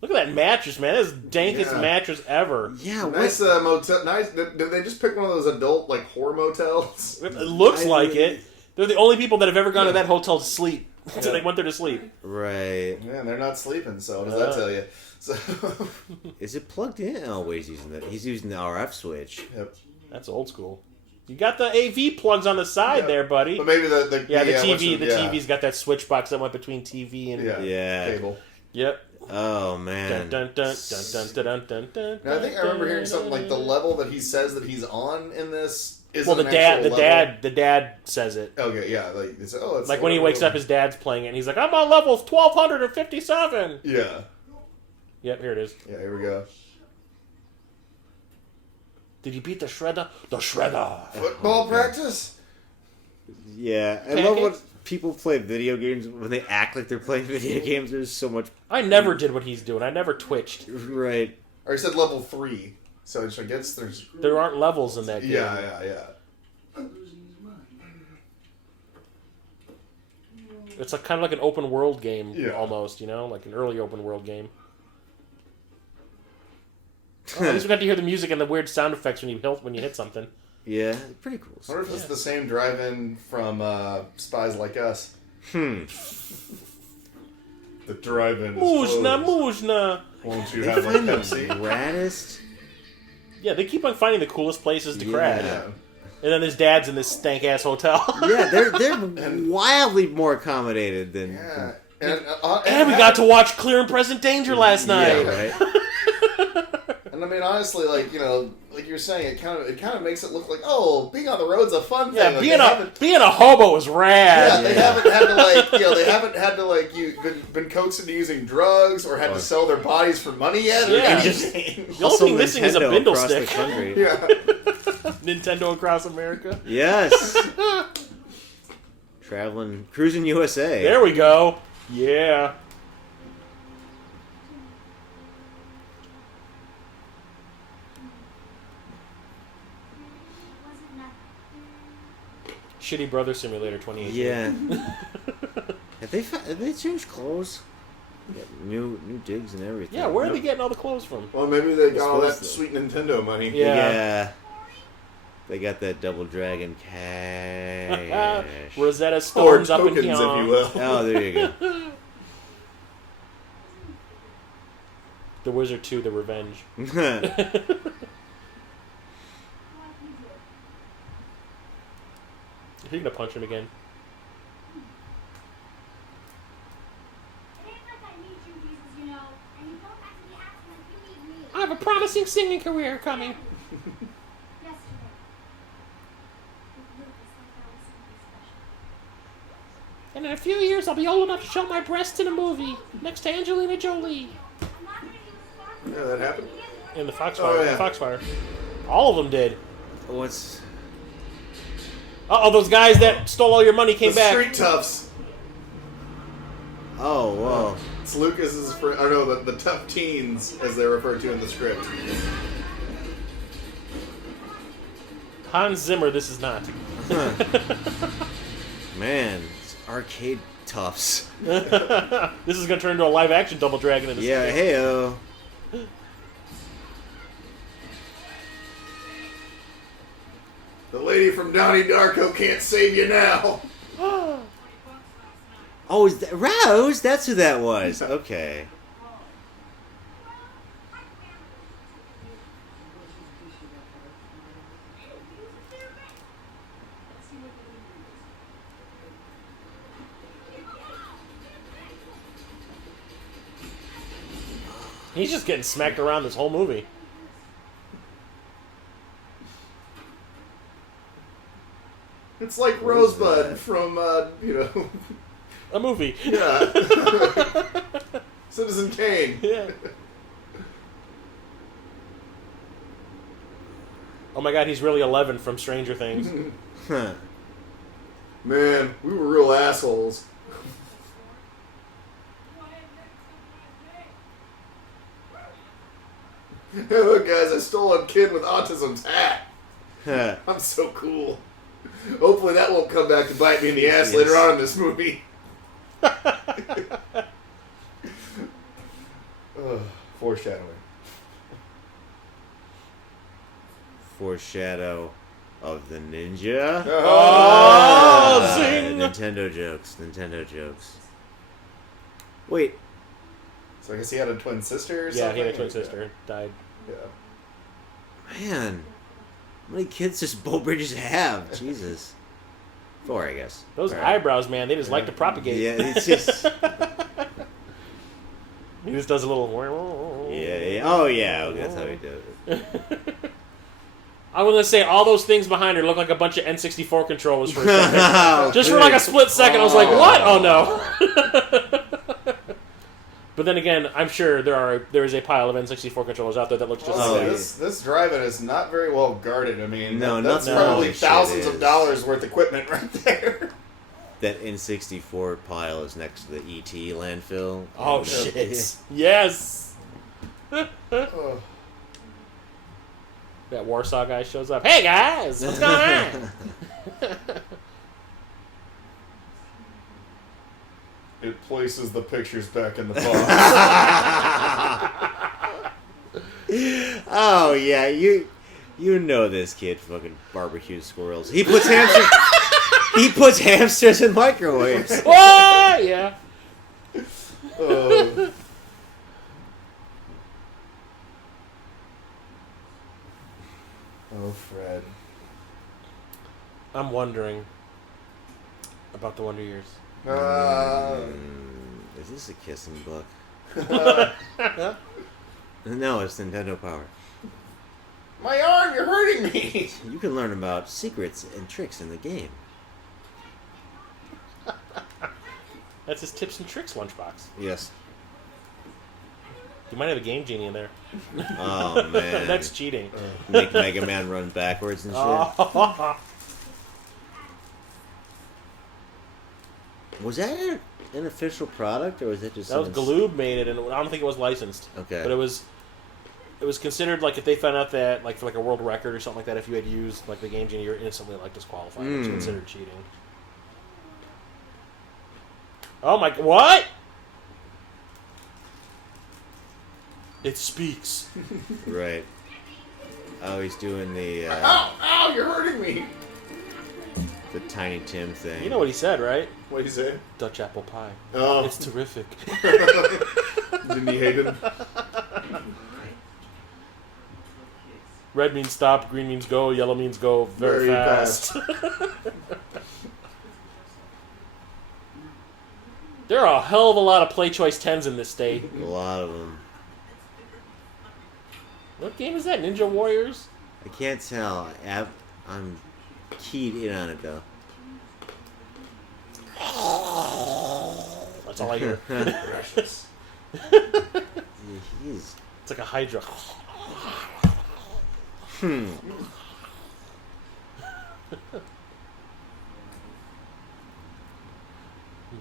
Look at that mattress, man. That's the dankest Yeah. mattress ever. Yeah, Nice motel. Nice. Did they just pick one of those adult whore motels? It looks like it. They're the only people that have ever gone to that hotel to sleep. So they went there to sleep. Right. Man, they're not sleeping. So what does that tell you? So. Is it plugged in? Oh, wait, he's using the RF switch. Yep. That's old school. You got the AV plugs on the side Yeah. there, buddy. But maybe the TV. The yeah. TV's got that switch box that went between TV and. Yeah. Cable. Yep. Oh, man. Dun, dun, dun, dun, dun, dun, dun, dun, Now, I think I remember hearing something like the level that he says that he's on in this is Well, the dad says it. Okay, yeah, like it's Like when he wakes up, his dad's playing it, and he's like, "I'm on level 1257." Yeah. Yep, here it is. Yeah, here we go. Did you beat the Shredder? The Shredder. Football practice. Yeah, I love when people play video games when they act like they're playing video games. There's so much. I never did what he's doing. I never twitched. Right. Or he said level 3. So I guess there's... There aren't levels in that game. Yeah. It's like kind of like an open world game, Yeah. almost. You know, like an early open world game. Oh, at least we got to hear the music and the weird sound effects when you hit something. Yeah, pretty cool. I wonder if it's the same drive-in from Spies Like Us. The drive-in is Muzna, closed. Muzna. Won't you have like Pepsi? Raddest? Yeah, they keep on finding the coolest places to crash. Yeah. And then his dad's in this stank ass hotel. Yeah, they're wildly more accommodated than... Yeah. And we got to watch Clear and Present Danger last night. Yeah, right? And I mean, honestly, like, you know, like you're saying, it kind of makes it look like, oh, being on the road's a fun thing. Yeah, Like, being a hobo is rad. they haven't had to like, you know, they haven't had to like been coaxed into using drugs or had to sell their bodies for money yet. Or Yeah. anything. The only thing missing is a Nintendo bindle across stick. the country. Yeah. Nintendo across America. Yes. Traveling, cruising USA. There we go. Yeah. Wasn't nothing. Shitty Brother Simulator 2018. Yeah. have they changed clothes? New digs and everything. Yeah, where are they getting all the clothes from? Well, maybe they got all that Supposed to. sweet Nintendo money. Yeah. They got that Double Dragon cash. Rosetta Or Stones up in tokens, if you here. will. Oh, there you go. The Wizard 2, The Revenge. You're gonna punch him again. It ain't like I need you, Jesus, you know. And you don't have to be acting like you need me. I have a promising singing career coming. Yesterday. With Lucas, like that was something special. And in a few years, I'll be old enough to show my breasts in a movie next to Angelina Jolie. I'm not gonna use far. Yeah, that happened. In the Foxfire. Oh, yeah. The Foxfire. All of them did. What's... Uh-oh, those guys that stole all your money came The back. Street Toughs. Oh, whoa. It's Lucas's friend. Or no, the Tough Teens, as they're referred to in the script. Hans Zimmer, this is not. Man, it's arcade toughs. This is going to turn into a live-action Double Dragon in a Yeah, second. hey-oh. The lady from Donnie Darko can't save you now. Oh, is that Rose? That's who that was. Okay. He's just getting smacked around this whole movie. It's like Rosebud from, you know, A movie. yeah. Citizen Kane. Yeah. Oh my god, he's really 11 from Stranger Things. Huh. Man, we were real assholes. Hey, look, guys, I stole a kid with autism's hat. Huh. I'm so cool. Hopefully that won't come back to bite me in the ass Yes. later on in this movie. Ugh, foreshadowing. Foreshadow of the ninja. Oh, zing! Nintendo jokes. Nintendo jokes. Wait. So I guess he had a twin sister or Yeah, something? he had a twin sister. Died. Yeah. Man. How many kids does Beau Bridges have? Jesus. 4, I guess. Those All right. eyebrows, man, they just like to propagate. Yeah, it's just... He just does a little... yeah. Oh, yeah. That's how he does it. I was gonna say all those things behind her look like a bunch of N64 controllers for a second. Just for like a split second, I was like, "What? Oh no!" But then again, I'm sure there is a pile of N64 controllers out there that looks just Also, like that. this drive-in is not very well guarded. I mean, No, that's nothing probably like thousands shit of is. dollars worth of equipment right there. That N64 pile is next to the ET landfill. Oh And, shit! Yes. Oh. That Warsaw guy shows up. Hey guys, what's going on? It places the pictures back in the box. Oh yeah, you know this kid fucking barbecues squirrels. He puts hamsters. He puts hamsters in microwaves. What? Yeah. Oh. Oh, Fred. I'm wondering about the Wonder Years. Is this a kissing book? No, it's Nintendo Power. My arm, you're hurting me. You can learn about secrets and tricks in the game. That's his tips and tricks lunchbox. Yes. You might have a Game Genie in there. Oh man, That's cheating. Make Mega Man run backwards and shit. Oh. Was that an official product, or was that just? That was some- Galoob made it, and I don't think it was licensed. Okay. But it was considered like if they found out that like for like a world record or something like that, if you had used like the Game Genie, you're instantly like disqualified. It's considered cheating. Oh my! What? It speaks. Right. Oh, he's doing the Ow, you're hurting me. the Tiny Tim thing. You know what he said, right? What'd he say? Dutch apple pie. Oh. It's terrific. Didn't he hate him? Red means stop, green means go, yellow means go very fast. There are a hell of a lot of Play Choice 10s in this state. A lot of them. What game is that? Ninja Warriors? I can't tell. I'm keyed in on it though. That's all I hear. Precious. He's It's like a Hydra.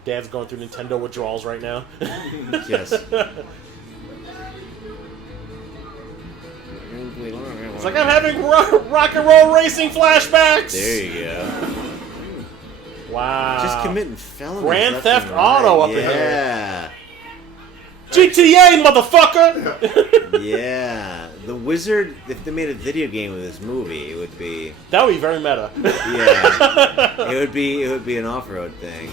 Dad's going through Nintendo withdrawals right now. yes. It's like I'm having rock and roll racing flashbacks. There you go. Wow. Just committing felonies. Grand left Theft and Auto right. up in here. Yeah. GTA, motherfucker! Yeah. The Wizard, if they made a video game with this movie, it would be That would be very meta. yeah. it would be an off-road thing.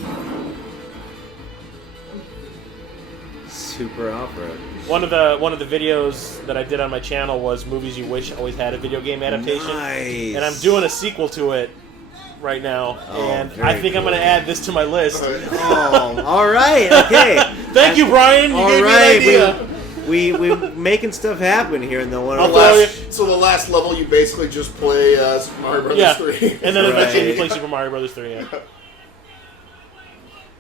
Super off-road. One of the videos that I did on my channel was movies you wish always had a video game adaptation. Nice. And I'm doing a sequel to it right now, Oh, and very I think I'm cool. going to add this to my list. Oh, all right. Okay. Thank you, Brian. You All gave right. me an idea. We making stuff happen here in the one. I'll of throw you- So the last level, you basically just play Super Mario Brothers Yeah, 3. and then eventually you Right. play Super Mario Brothers 3. Yeah.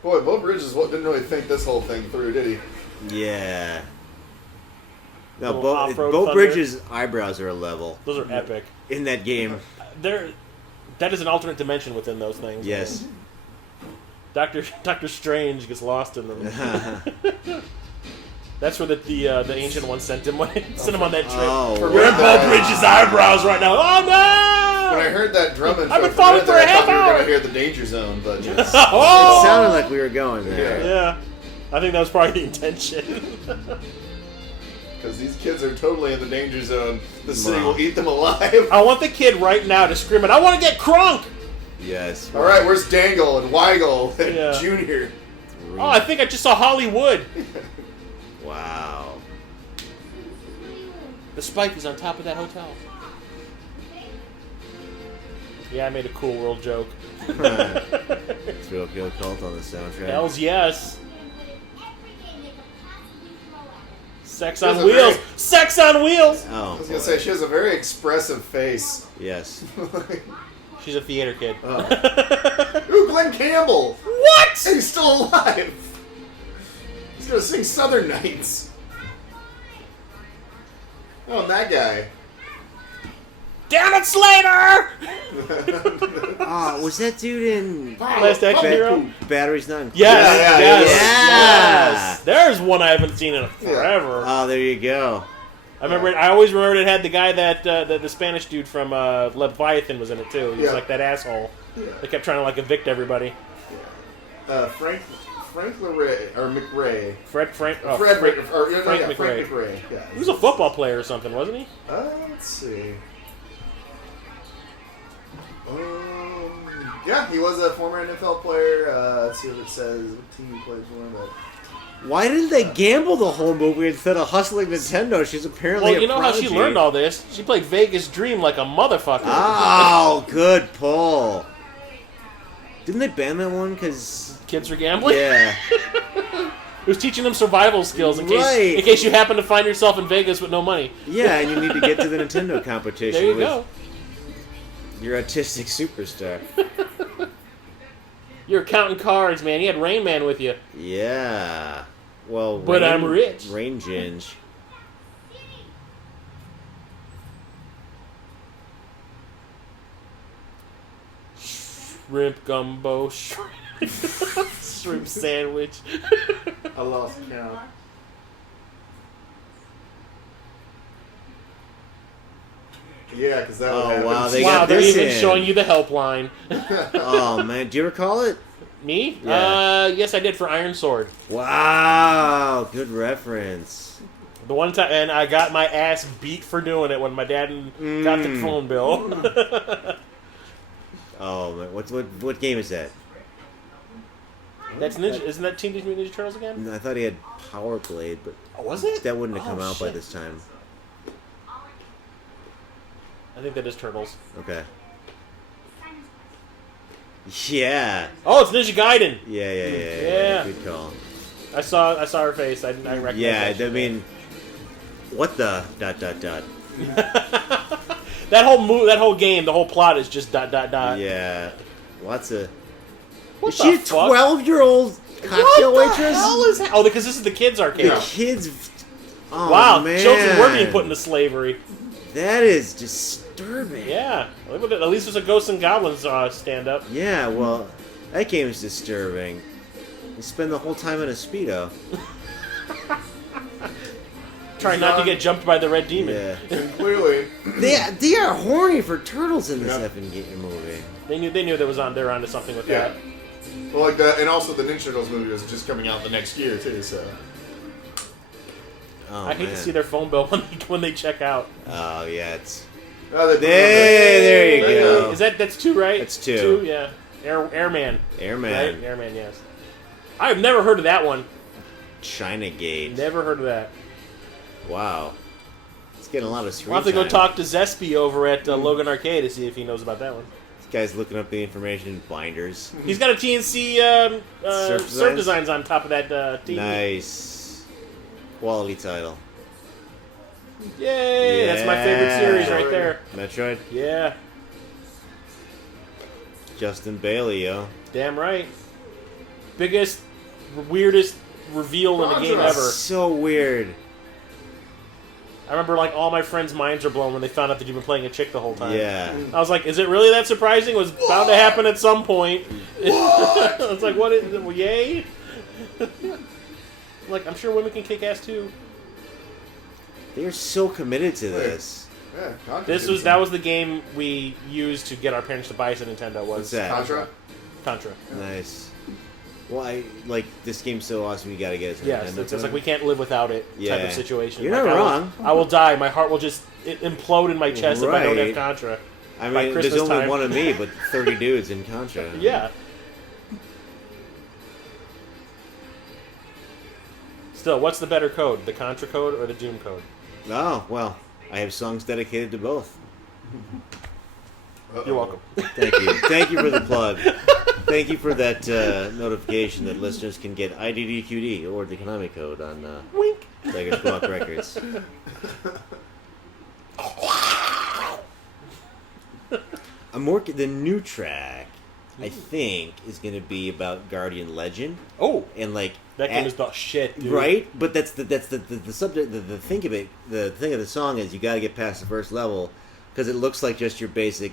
Boy, Beau Bridges didn't really think this whole thing through, did he? Yeah. No, Little Beau off-road Beau thunder. Bridges' eyebrows are a level Those are epic. in that game. That is an alternate dimension within those things. Yes. Doctor Strange gets lost in them. That's where the ancient one sent him on that trip. Oh, For We're in wow. Beau Bridges' eyebrows right now. Oh no! When I heard that drum intro, I've been for falling minute for there, a half I thought we were hour. going to hear the Danger Zone, but just... It Oh! sounded like we were going there. Yeah, I think that was probably the intention. Because these kids are totally in the Danger Zone. The city Wow. will eat them alive. I want the kid right now to scream it. I want to get crunk. Yes. All right, where's Dangle and Weigel and Yeah. Junior? Oh, I think I just saw Hollywood. Wow. The spike is on top of that hotel. Yeah, I made a Cool World joke. Thrill Kill Cult on the soundtrack. Hells yes. Sex That's on a wheels. very- Sex on wheels. Oh, I was going boy. to say, she has a very expressive face. Yes. She's a theater kid. Ooh, Glenn Campbell! What? And he's still alive! He's going to sing Southern Nights. Oh, and that guy. Damn it, Slater! Oh, was that dude in Last Action Hero? Batteries Not Yes, Yeah, yes, yeah. yes. There's one I haven't seen in forever. Oh, there you go. I always remembered it had the guy that the Spanish dude from Leviathan was in it too. He was Yeah. like that asshole. Yeah. They kept trying to like evict everybody. Frank LeRae or McRae. Frank Frank McRae. McRae. Yeah. He was a football player or something, wasn't he? Let's see. Yeah, he was a former NFL player. Let's see what it says. What team he played for? But Why didn't they gamble the whole movie instead of hustling Nintendo? She's apparently Well, you a know how she prodigy. learned all this? She played Vegas Dream like a motherfucker. Oh, good pull. Didn't they ban that one? Because Kids were gambling. yeah, It was teaching them survival skills in case Right. in case you happen to find yourself in Vegas with no money. yeah, and you need to get to the Nintendo competition There you with go. your autistic superstar. You're counting cards, man. You had Rain Man with you. Yeah. Well, But I'm rich. Rain Ginge. Shrimp gumbo, shrimp sandwich. I lost count. Yeah, because that Oh, would happen. wow, they Wow, got they're this even in. showing you the helpline. Oh man, do you recall it? Me? Yeah. Yes, I did for Iron Sword. Wow, good reference. The one time, and I got my ass beat for doing it when my dad got the phone bill. Oh man, what game is that? That's Ninja. Isn't that Teenage Mutant Ninja Turtles again? I thought he had Power Blade, but Oh, was it? that wouldn't have come Oh, out by shit. this time. I think that is Turtles. Okay. Yeah. Oh, it's Ninja Gaiden. Yeah. Good call. I saw her face. I recognize. Yeah, that shit. I mean, what the ... that whole game, the whole plot is just ... Yeah. Lots of... What Is she a the fuck? 12-year-old cocktail What the waitress? hell is that? Oh, because this is the kids' arcade. The kids... Oh, Wow, man. children were being put into slavery. That is disturbing. Yeah, at least there's a Ghosts and Goblins stand-up. Yeah, well, that game is disturbing. You spend the whole time in a Speedo. Trying not to get jumped by the Red Demon. Yeah. And clearly, They are horny for turtles in this Yeah. effing movie. They knew they were onto something with yeah. that. Well, like that, and also the Ninja Turtles movie was just coming out the next year too. So Oh, I hate man. to see their phone bill when they check out. Oh, yeah, it's... oh, they There you go. Is that's two, right? That's two. Two, yeah. Airman. Airman. Right? Airman, yes. I've never heard of that one. China Gate. Never heard of that. Wow. It's getting a lot of screen We'll have to go time. talk to Zespy over at Logan Arcade to see if he knows about that one. This guy's looking up the information in binders. He's got a TNC Surf surf designs? designs on top of that TV. Nice. Quality title. Yay! That's my favorite series Yeah. right there. Metroid. Yeah, Justin Bailey, yo. damn right. Biggest, weirdest reveal in a game Contra. ever. So weird. I remember like all my friends' minds were blown when they found out that you've been playing a chick the whole time. Yeah. I was like, is it really that surprising? It was bound to happen at some point. I was like, what is it? Well, yay? Like, I'm sure women can kick ass too. They're so committed to this. Yeah, Contra did That was the game we used to get our parents to buy us a Nintendo. What's Was that? Contra. Contra. Nice. Well, this game's so awesome, you gotta get it. to Yes, Nintendo it's phone. like we can't live without it type Yeah. of situation. You're Like, not I will- wrong. I will die. My heart will just implode in my chest if I don't have Right. Contra. I by mean, there's Christmas only time. one of me, but 30 dudes in Contra. Yeah. Still, what's the better code? The Contra code or the Doom code? Oh, well, I have songs dedicated to both. Uh-oh. You're welcome. Thank you. Thank you for the plug. Thank you for that notification that listeners can get IDDQD or the Konami code on Wink. Tiger Squawk Records. The new track, I think, is going to be about Guardian Legend. Oh, And like that game is the shit, dude. right, but that's the subject. The thing of it, the thing of the song is you got to get past the first level because it looks like just your basic,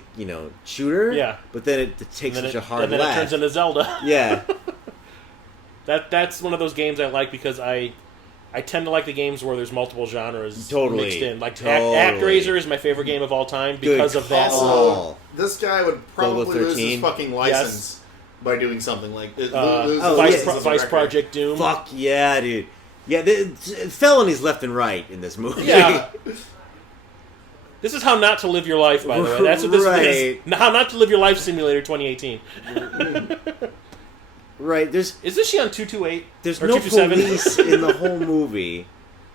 shooter. Yeah. But then it takes And then, such a hard and then it turns left. into Zelda. Yeah. That's one of those games I like because I I tend to like the games where there's multiple genres Totally. mixed in. Like Totally. ActRaiser is my favorite game of all time because Good of that. call. This guy would probably Global lose 13? his fucking license by doing something like this. Vice Project Doom. Fuck yeah, dude. Yeah, felonies left and right in this movie. Yeah. This is how not to live your life, by the way. That's what this is. How not to live your life simulator 2018. Right, Is this she on 228? there's Or no 227? police in the whole movie.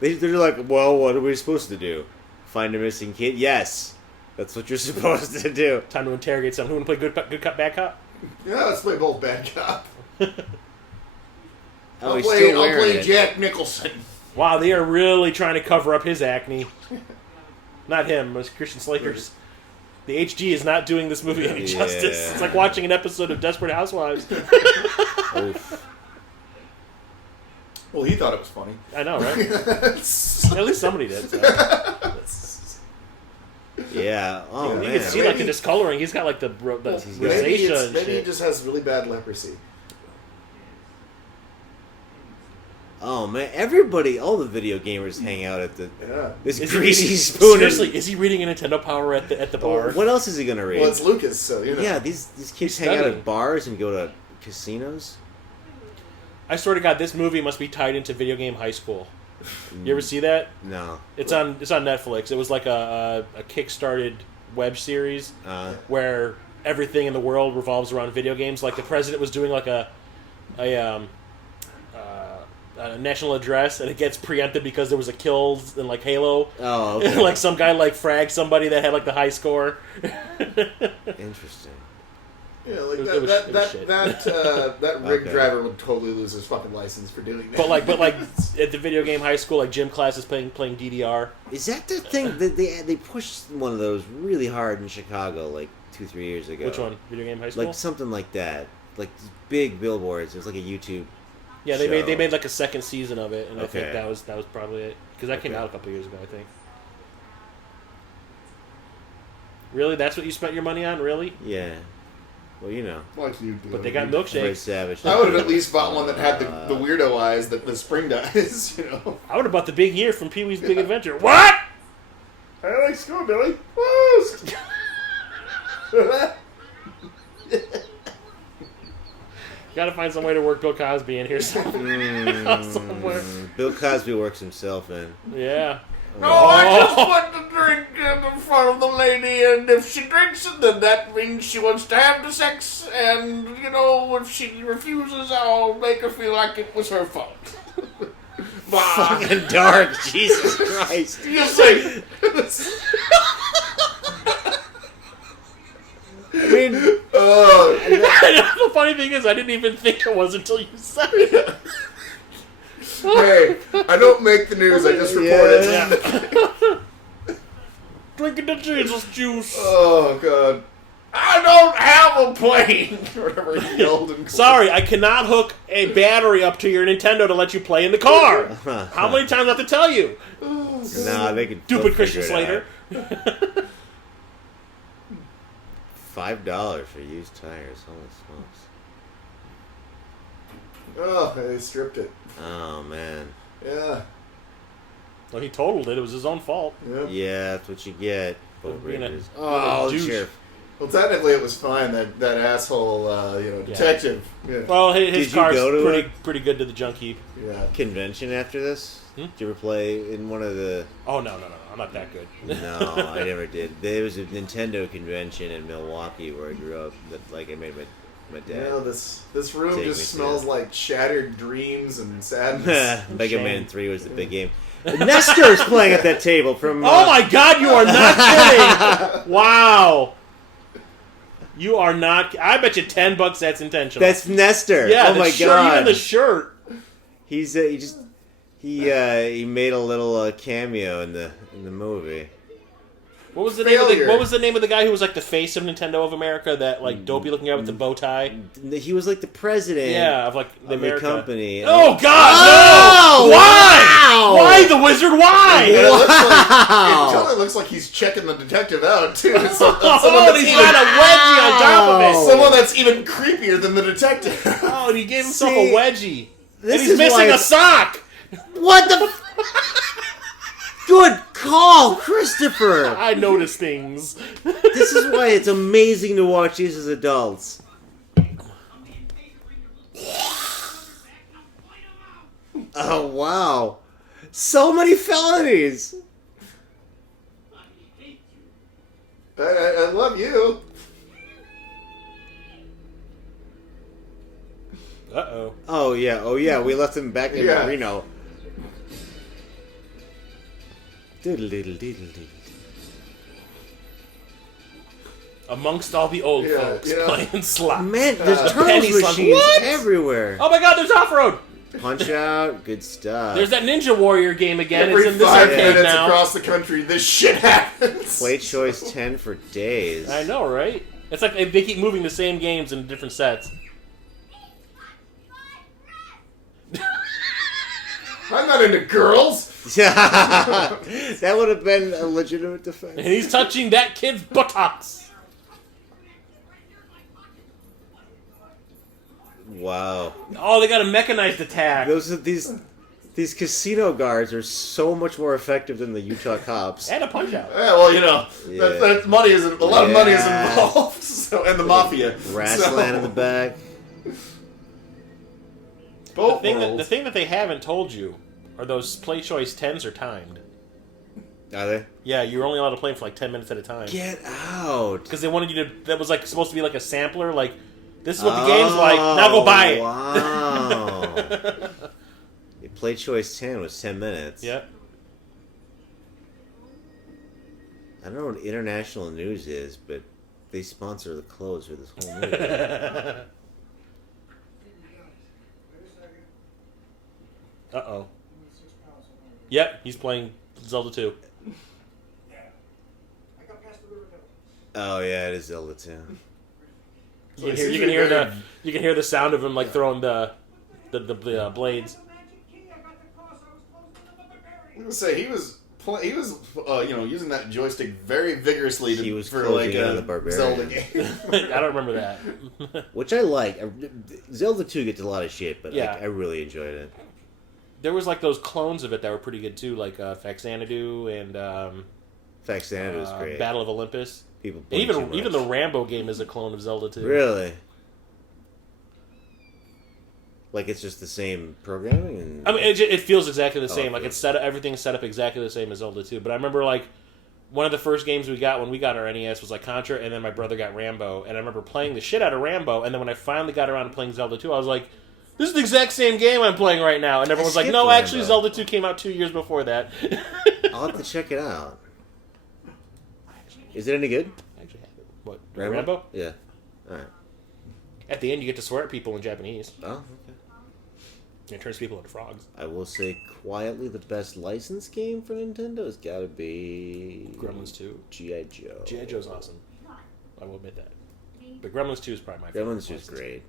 They're like, well, what are we supposed to do? Find a missing kid? Yes. That's what you're supposed to do. Time to interrogate someone. Who want to play good cop, bad cop? Yeah, let's play both bad cop. Oh, he's I'll still wearing play it. Jack Nicholson. Wow, they are really trying to cover up his acne. Not him, it was Christian Slater's. The HG is not doing this movie any justice. It's like watching an episode of Desperate Housewives. Oof. Well, he thought it was funny. I know, right? At least somebody did. So. Yeah. Oh, You man. can see like the discoloring. He's got like the Maybe, rosacea and maybe he shit. just has really bad leprosy. Oh, man. Everybody, all the video gamers hang out at Yeah. this Is he greasy reading- spoon. Seriously, is he reading a Nintendo Power at the bar? What else is he going to read? Well, it's Lucas, so you know. Yeah, these kids He's hang out studying. at bars and go to casinos. I swear to God, this movie must be tied into Video Game High School. You ever see that? No. It's on Netflix. It was like a kickstarted web series where everything in the world revolves around video games. Like the president was doing like a national address, and it gets preempted because there was a kills in like Halo. Oh, okay. Like some guy like fragged somebody that had like the high score. Interesting. Yeah, like It was shit. that rig Okay. driver would totally lose his fucking license for doing that. But like at the Video Game High School, like gym classes playing DDR. Is that the thing that they pushed one of those really hard in Chicago like 2-3 years ago? Which one? Video Game High School. Like something like that. Like these big billboards. It was like a YouTube. Yeah, they show. made like a second season of it, and I think Okay. that was probably it because that came Okay. out a couple years ago, I think. Really, that's what you spent your money on? Really? Yeah. Well, you know. Like you do. But they got Very milkshakes. savage. I would have at least bought one that had the weirdo eyes that the spring does, you know. I would have bought the Big Year from Pee Wee's Big Adventure. What? I like school, Billy. Woo! Got to find some way to work Bill Cosby in here somewhere. Bill Cosby works himself in. Yeah. No, I just put the drink in front of the lady, and if she drinks it, then that means she wants to have the sex, and, you know, if she refuses, I'll make her feel like it was her fault. Fucking dark, Jesus Christ. You see? I mean, The funny thing is, I didn't even think it was until you said it. Hey, I don't make the news, I just report it. Drinking the Jesus juice. Oh, God. I don't have a plane! Or whatever he yelled in court. Sorry, I cannot hook a battery up to your Nintendo to let you play in the car. How many times do I have to tell you? nah, they could. Stupid Christian Slater. $5 for used tires. Holy smokes. Oh, they stripped it. Oh, man. Yeah. Well, he totaled it. It was his own fault. Yep. Yeah, that's what you get. Beau Being a- Bridges. being a Oh, douche. sheriff. Well, technically it was fine, that asshole, detective. Yeah. Well, his Did you car's go to pretty good to the junk heap. Yeah. Convention after this? Did you ever play in one of the... Oh, no. I'm not that good. No, I never did. There was a Nintendo convention in Milwaukee where I grew up that, like, I made my You dad. know, this room Take me just to smells it. like shattered dreams and sadness. Mega Shame. Man 3 was the big game. Nestor's playing at that table from... Oh my God, you are not kidding! Wow. You are not... I bet you $10 that's intentional. That's Nestor. yeah, oh the my shirt, god. even the shirt. He's he made a little cameo in the movie. What was the Failure. name of the guy who was like the face of Nintendo of America? That like dopey looking guy with the bow tie. He was like the president. Yeah, of like the of the America. company. Oh God! Oh, no! Why? wow! Why the wizard? And Why? it, looks like, Wow. it totally looks like he's checking the detective out, too. It's Oh, someone, he's got a wedgie on top of it. someone that's even creepier than the detective. Oh, and he gave himself See, a wedgie. This And he's is why missing a it's- sock. What the? Good call, Christopher. I notice things. This is why it's amazing to watch these as adults. Oh wow, so many felonies. I love you. Uh-oh. Oh yeah, we left him back in Yeah. Reno. Doodle doodle doodle doodle. Amongst all the old Yeah, folks yeah. playing slots. Man, there's penny turtle slots. machines What? everywhere. Oh my god, there's Off-Road! Punch Out, good stuff. There's that Ninja Warrior game again. Every It's in this 5 arcade minutes now. across the country, this shit happens. Play choice 10 for days. I know, right? It's like they keep moving the same games in different sets. I'm not into girls. That would have been a legitimate defense. And he's touching that kid's buttocks. Wow. Oh, they got a mechanized attack. These casino guards are so much more effective than the Utah cops. And a punch out. Yeah, well, you know, Yeah. that money is a lot of money is Yeah. involved. So, and the mafia. Rassland in the back. Both The worlds. thing that they haven't told you are those play choice 10s are timed. Are they? Yeah, you're only allowed to play them for like 10 minutes at a time. Get out. Because they wanted you to. That was like supposed to be like a sampler. Like, this is what the game's like. Now go buy it. Wow. Play choice 10 was 10 minutes. Yeah. I don't know what international news is, but they sponsor the clothes for this whole movie. Uh-oh. Yep, he's playing Zelda 2. Oh yeah, it is Zelda 2. You can hear the sound of him like throwing the blades. I was gonna say he was using that joystick very vigorously He was for closing like in on a the barbarian. Zelda game. I don't remember that. Which I like. Zelda 2 gets a lot of shit, but Yeah. I really enjoyed it. There was like those clones of it that were pretty good too, like Faxanadu and Faxanadu was great. Battle of Olympus. People And play too much. even the Rambo game is a clone of Zelda 2. Really? Like it's just the same programming? And... I mean, it feels exactly the same. okay. Like it's set up, everything's set up exactly the same as Zelda 2. But I remember like one of the first games we got when we got our NES was like Contra, and then my brother got Rambo, and I remember playing the shit out of Rambo. And then when I finally got around to playing Zelda 2, I was like, "This is the exact same game I'm playing right now." And everyone was like, skipped "No, actually, Rambo. Zelda 2 came out 2 years before that." I'll have to check it out. Is it any good? I actually have it. What? Rambo? Yeah. Alright. At the end, you get to swear at people in Japanese. Oh, okay. It turns people into frogs. I will say quietly the best licensed game for Nintendo has got to be... Gremlins 2. G.I. Joe. G.I. Joe's awesome. I will admit that. But Gremlins 2 is probably my favorite. Gremlins was great.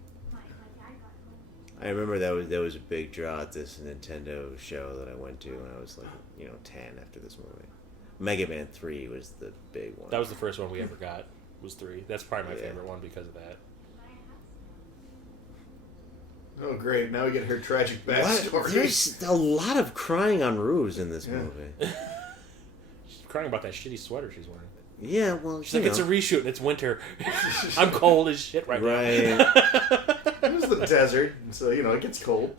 I remember that was a big draw at this Nintendo show that I went to when I was like, 10 after this movie. Mega Man 3 was the big one. That was the first one we ever got, was 3. That's probably my Yeah. favorite one because of that. Oh great! Now we get her tragic What? backstory. There's a lot of crying on roofs in this Yeah. movie. She's crying about that shitty sweater she's wearing. Yeah, well, She's like, it's a reshoot and it's winter. I'm cold as shit right right. now. It was the desert, so it gets cold.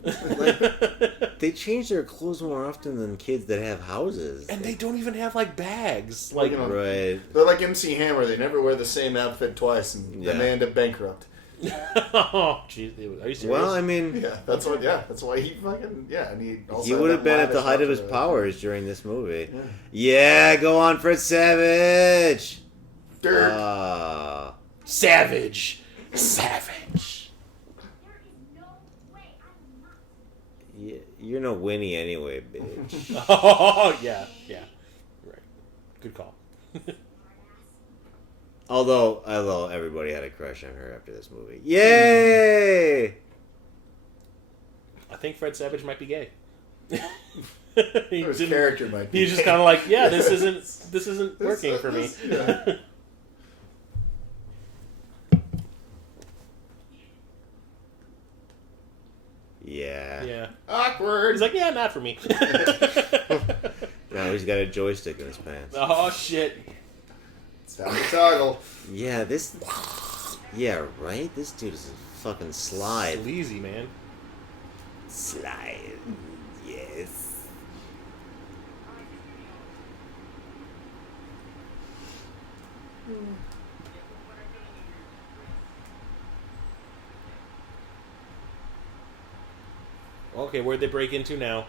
They change their clothes more often than kids that have houses. And they don't even have like bags. Like, Right. They're like MC Hammer. They never wear the same outfit twice, and Yeah. then they end up bankrupt. oh, jeez. Are you serious? Well, I mean, Yeah, that's why he fucking and he also he had would have that been at the lavish height of his outfit. powers during this movie. Yeah. Yeah, go on, Fred Savage. Dirt. Savage. Savage. There is no way I'm not. Yeah, you're no Winnie anyway, bitch. Oh, yeah. Yeah. Right. Good call. Although everybody had a crush on her after this movie. Yay! I think Fred Savage might be gay. he Or his didn't- character might be. He's just kind of like, yeah, this isn't working for me. Yeah. Yeah. Yeah. Awkward. He's like, yeah, not for me. Now he's got a joystick in his pants. Oh, shit. It's time to toggle. Yeah, this... Yeah, right? This dude is a fucking slide. Sleazy, man. Slide. Yes. Okay, where'd they break into now?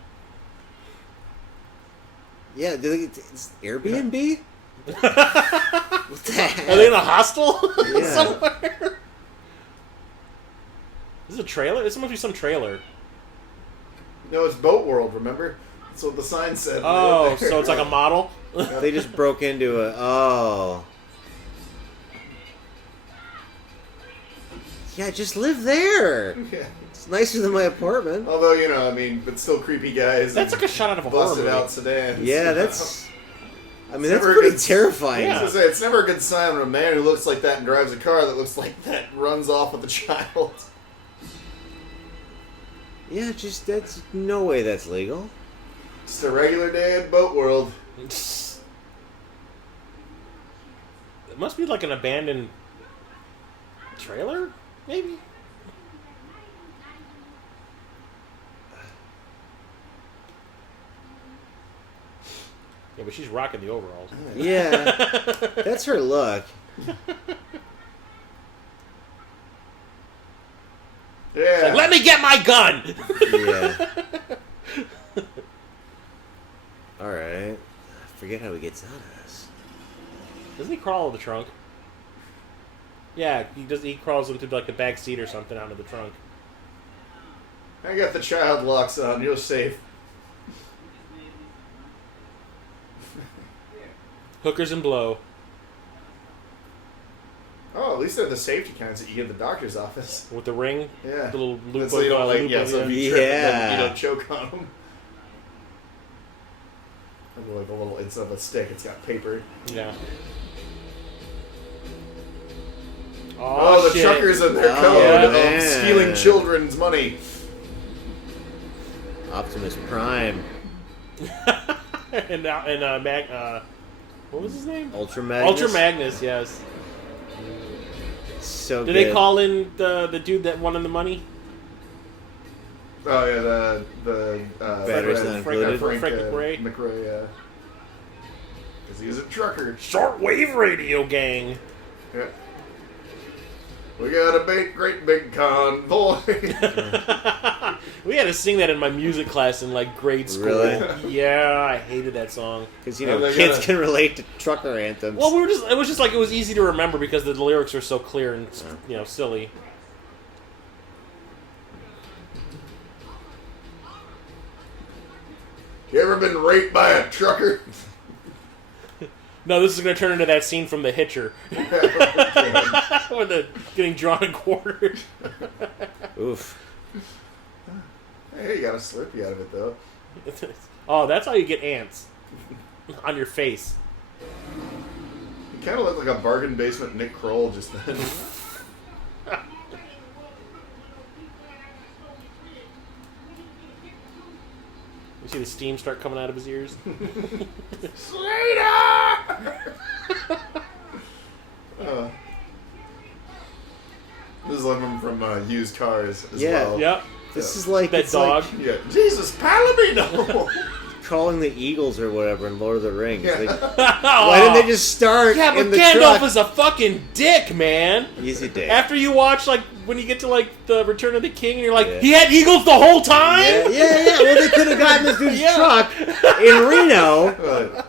Yeah, it's Airbnb? What the heck? Are they in a hostel Yeah. somewhere? Is this a trailer? This must be some trailer. No, it's Boat World, remember? That's what the sign said. Oh, Right there. so it's like a model? They just broke into a... Oh. Yeah, just live there. Yeah. It's nicer than my apartment. Although, you know, I mean, but still creepy guys. That's and like a shot out of a horror busted movie. out sedans. Yeah, that's... I mean, It's that's never- pretty it's- terrifying. I was gonna say, it's never a good sign when a man who looks like that and drives a car that looks like that runs off with a child. Yeah, just that's no way that's legal. Just a regular day in Boat World. It must be like an abandoned trailer, maybe? Yeah, but she's rocking the overalls. Yeah, that's her look. Yeah. Like, let me get my gun! Yeah. All right. I forget how he gets out of this. Doesn't he crawl in the trunk? Yeah, he does. He crawls into like the back seat or something out of the trunk. I got the child locks on. You're safe. Hookers and blow. Oh, at least they're the safety kinds that you get in the doctor's office. With the ring, Yeah. the little loop So you don't like, loop yeah, of so if the- you trip, then Yeah. you don't choke on them. And like a little, instead of a stick, it's got paper. Yeah. Oh, the shit. truckers and their Oh, code man. of stealing children's money. Optimus Prime, and what was his name? Ultra Magnus. Ultra Magnus, yes. So Did good. they call in the dude that wanted the money? Oh yeah, the Batteries not included. Frank McRae. McRae, yeah. Because he's a trucker. Shortwave radio gang. Yeah. We got a great big convoy. We had to sing that in my music class in like grade school. Really? Yeah, I hated that song. Because, you Oh, know, they kids gotta- can relate to trucker anthems. Well, it was just like it was easy to remember because the lyrics are so clear and silly. You ever been raped by a trucker? No, this is going to turn into that scene from The Hitcher, where they're getting drawn and quartered. Oof. Hey, you got a Slurpee out of it though. Oh, that's how you get ants on your face. You kind of look like a bargain basement Nick Kroll just then. You see the steam start coming out of his ears. Slater! This is one of them from Used Cars as Yeah. well. Yep. This is like That it's dog. like Yeah. Jesus, Palomino! calling the Eagles or whatever in Lord of the Rings. Yeah. Like, why didn't they just start Yeah, but in the Gandalf truck? is a fucking dick, man. Easy day. After you watch, like, when you get to, like, the Return of the King, and you're like, Yeah. he had eagles the whole time? Yeah. Well, they could have gotten this dude's Yeah. truck in Reno But,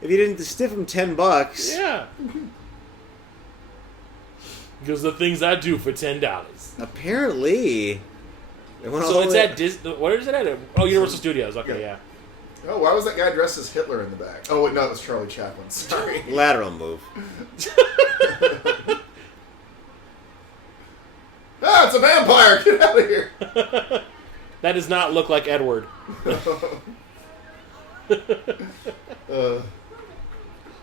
if you didn't stiff him $10. Yeah. Because the things I do for $10. Apparently. It went all So the it's way- at Disney. Where is it at? Oh, Universal Studios. Okay, yeah. oh, why was that guy dressed as Hitler in the back? Oh, wait, no, it was Charlie Chaplin. Sorry. lateral move. Ah, it's a vampire! Get out of here! That does not look like Edward.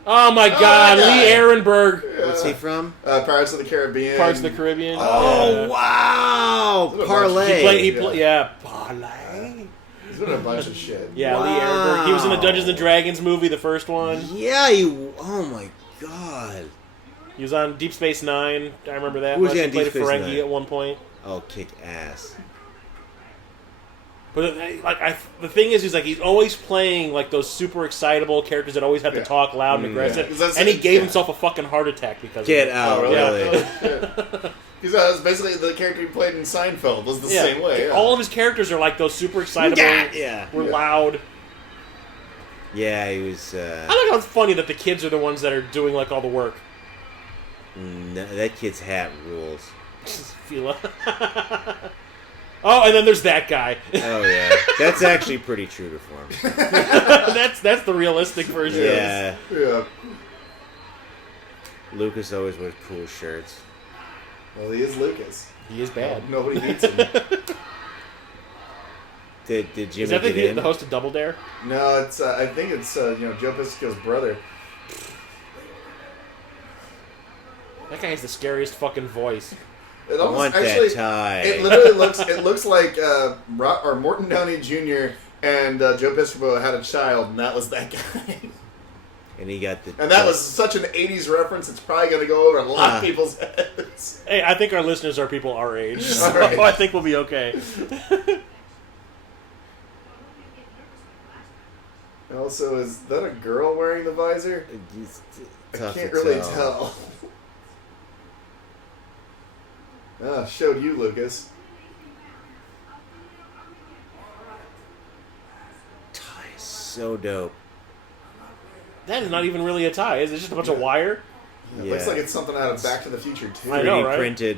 Oh my God, that Lee guy. Ehrenberg. What's he from? Pirates of the Caribbean. Parts of the Caribbean. Oh, wow! What a Parlay. He played, yeah, Parlay. He's been in a bunch of shit. Yeah, Lee Wow. Ehrenberg. He was in the Dungeons and Dragons movie, the first one. Yeah, oh my god. He was on Deep Space Nine. I remember that. Who was much. he on played Deep Space a Ferengi Nine? at one point. Oh, kick ass. But the thing is, he's always playing like those super excitable characters that always have to talk loud and aggressive, 'Cause that's- and he gave yeah. himself a fucking heart attack because Get of it. out, really? really. Because that was basically the character he played in Seinfeld was the Yeah. same way. Yeah. All of his characters are like those super excitable, Yeah. we're loud. Yeah, he was, I think how it's funny that the kids are the ones that are doing like all the work. no, that kid's hat rules. Fila. Oh, and then there's that guy. Oh, yeah. That's actually pretty true to form. that's the realistic version. Yeah. Yeah. Lucas always wears cool shirts. Well, he is Lucas. He is bad. Nobody needs him. Did Jimmy Is that get in? the host of Double Dare? No, it's. I think it's Joe Pisco's brother. That guy has the scariest fucking voice. It I want actually, that tie. It literally looks. It looks like Morton Downey Jr. and Joe Piscopo had a child, and that was that guy. And he got the... And that was such an '80s reference. It's probably going to go over a lot of people's heads. Hey, I think our listeners are people our age, so All right. I think we'll be okay. Also, is that a girl wearing the visor? It's I tough can't to really tell. Showed you, Lucas. Tie is so dope. That is not even really a tie. Is it just a bunch of wire? It looks like it's something out of Back to the Future too. I know, 3D right? printed.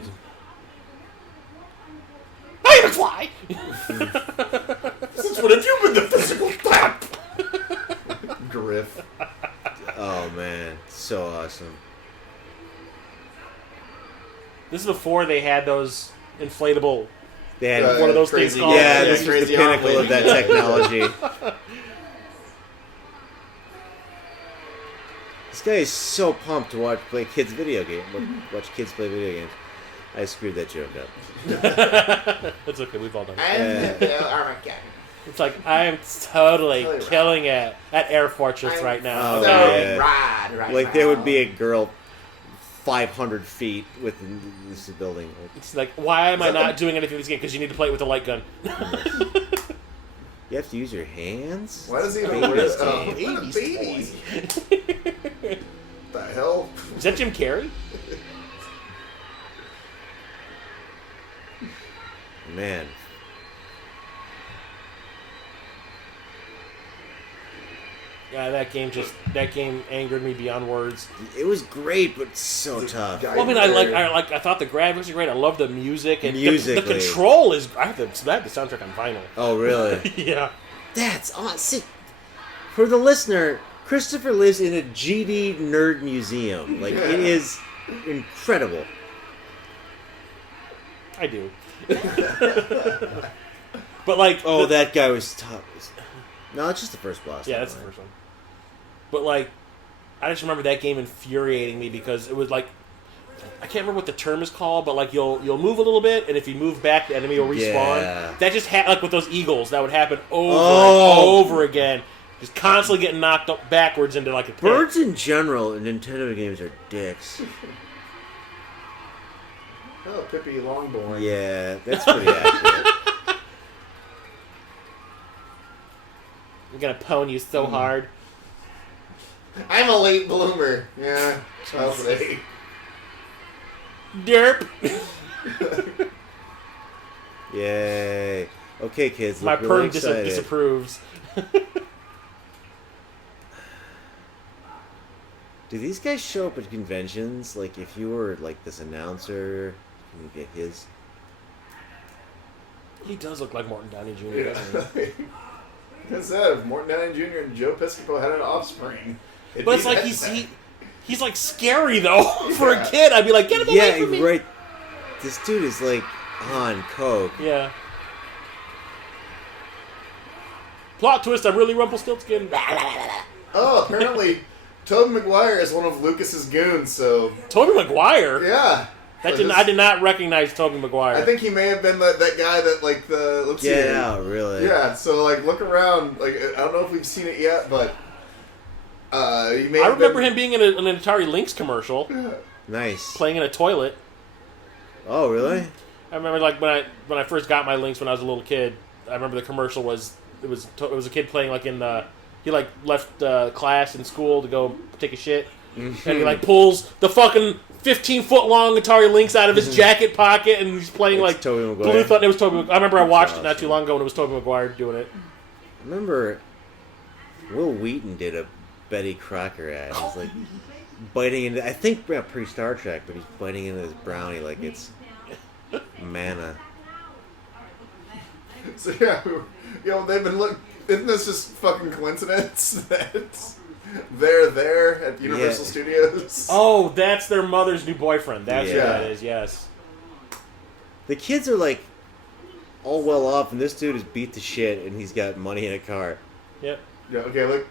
I am a fly! Since when have you been the physical tap? Griff. Oh, man. So awesome. This is before they had those inflatable... They had... One of those crazy, things called- yeah, yeah, this was the crazy pinnacle arm of that lady. technology. This guy is so pumped to play kids video games. Watch kids play video games. I screwed that joke up. That's okay, we've all done it. And Armageddon. It's like, I'm totally Totally killing it at Air Fortress right now. Oh, So yeah. right Like, there would be now. a girl 500 feet within this building. It's like, why am I Is that not doing anything in this game? Because you need to play it with a light gun. You have to use your hands? Why does he even Baby's wear game. what a baby? The hell? Is that Jim Carrey? Man. Yeah, that game angered me beyond words. It was great, but so tough. guy- Well, I mean, I thought the graphics were great. I love the music and the Musically. control is. I have the soundtrack on vinyl. Oh, really? Yeah. That's awesome. For the listener, Christopher lives in a GD nerd museum. Like, it is incredible. I do. But like, Oh, that guy was tough. No, it's just the first boss. yeah, that's the first one. But like, I just remember that game infuriating me because it was like, I can't remember what the term is called, but like you'll move a little bit, and if you move back, the enemy will respawn. Yeah. That just like with those eagles, that would happen over Oh. and over again, just constantly getting knocked up backwards into like a pit. Birds in general in Nintendo games are dicks. Oh, Pippi Longbourn. Yeah, that's pretty accurate. I'm gonna pwn you so hard. I'm a late bloomer. Yeah, I'll say. Derp. Yay. Okay, kids, My look really perm excited. disapproves. Do these guys show up at conventions? Like, if you were, like, this announcer, can you get his? He does look like Morton Downey Jr., doesn't he? Like I said, if Morton Downey Jr. and Joe Piscopo had an offspring, it'd But be it's like that he's like scary though for a kid. I'd be like, get him away Yeah, from me. right. This dude is, like, on coke. Yeah. Plot twist: I'm really Rumpelstiltskin. Oh, apparently Tobey Maguire is one of Lucas's goons, so Tobey Maguire. yeah. I did not recognize Tobey Maguire. I think he may have been that guy that like the let's Get see. out, really? Yeah, so like look around. Like I don't know if we've seen it yet, but he may. I have remember been, him being in an Atari Lynx commercial, Nice. playing in a toilet. Oh, really? I remember like when I first got my Lynx when I was a little kid. I remember the commercial was it was a kid playing like in he like left class in school to go take a shit, and he like pulls the fucking 15-foot long Atari Lynx out of his jacket pocket, and he's playing It's like Tobey Maguire. Blue thought it was Tobey. I remember I watched That's it not too long ago when it was Tobey Maguire doing it. I remember Will Wheaton did a Betty Crocker ad. He's like biting into, I think pre-Star Trek, but he's biting into his brownie like it's manna. So yeah, they've been look. Isn't this just fucking coincidence that they're there at Universal Yeah. Studios? Oh, that's their mother's new boyfriend. That's who Yeah. that is. Yes. The kids are like all well off, and this dude is beat to shit, and he's got money in a car. Yep. Yeah. Okay. Look.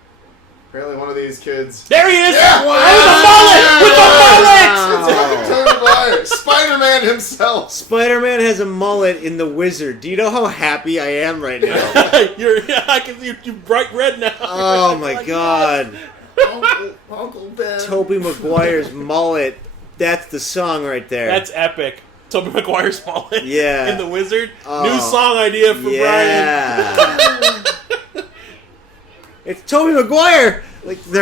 Apparently, one of these kids. There he is! Yeah! With the mullet! With the mullet! It's fucking Tobey Maguire, Spider-Man himself. Spider-Man has a mullet in The Wizard. Do you know how happy I am right now? I can see you bright red now. Oh my god. Uncle Ben. Tobey Maguire's mullet. That's the song right there. That's epic. Tobey Maguire's mullet. Yeah. In The Wizard. Oh. New song idea for Brian. Yeah. It's Tobey Maguire. Like they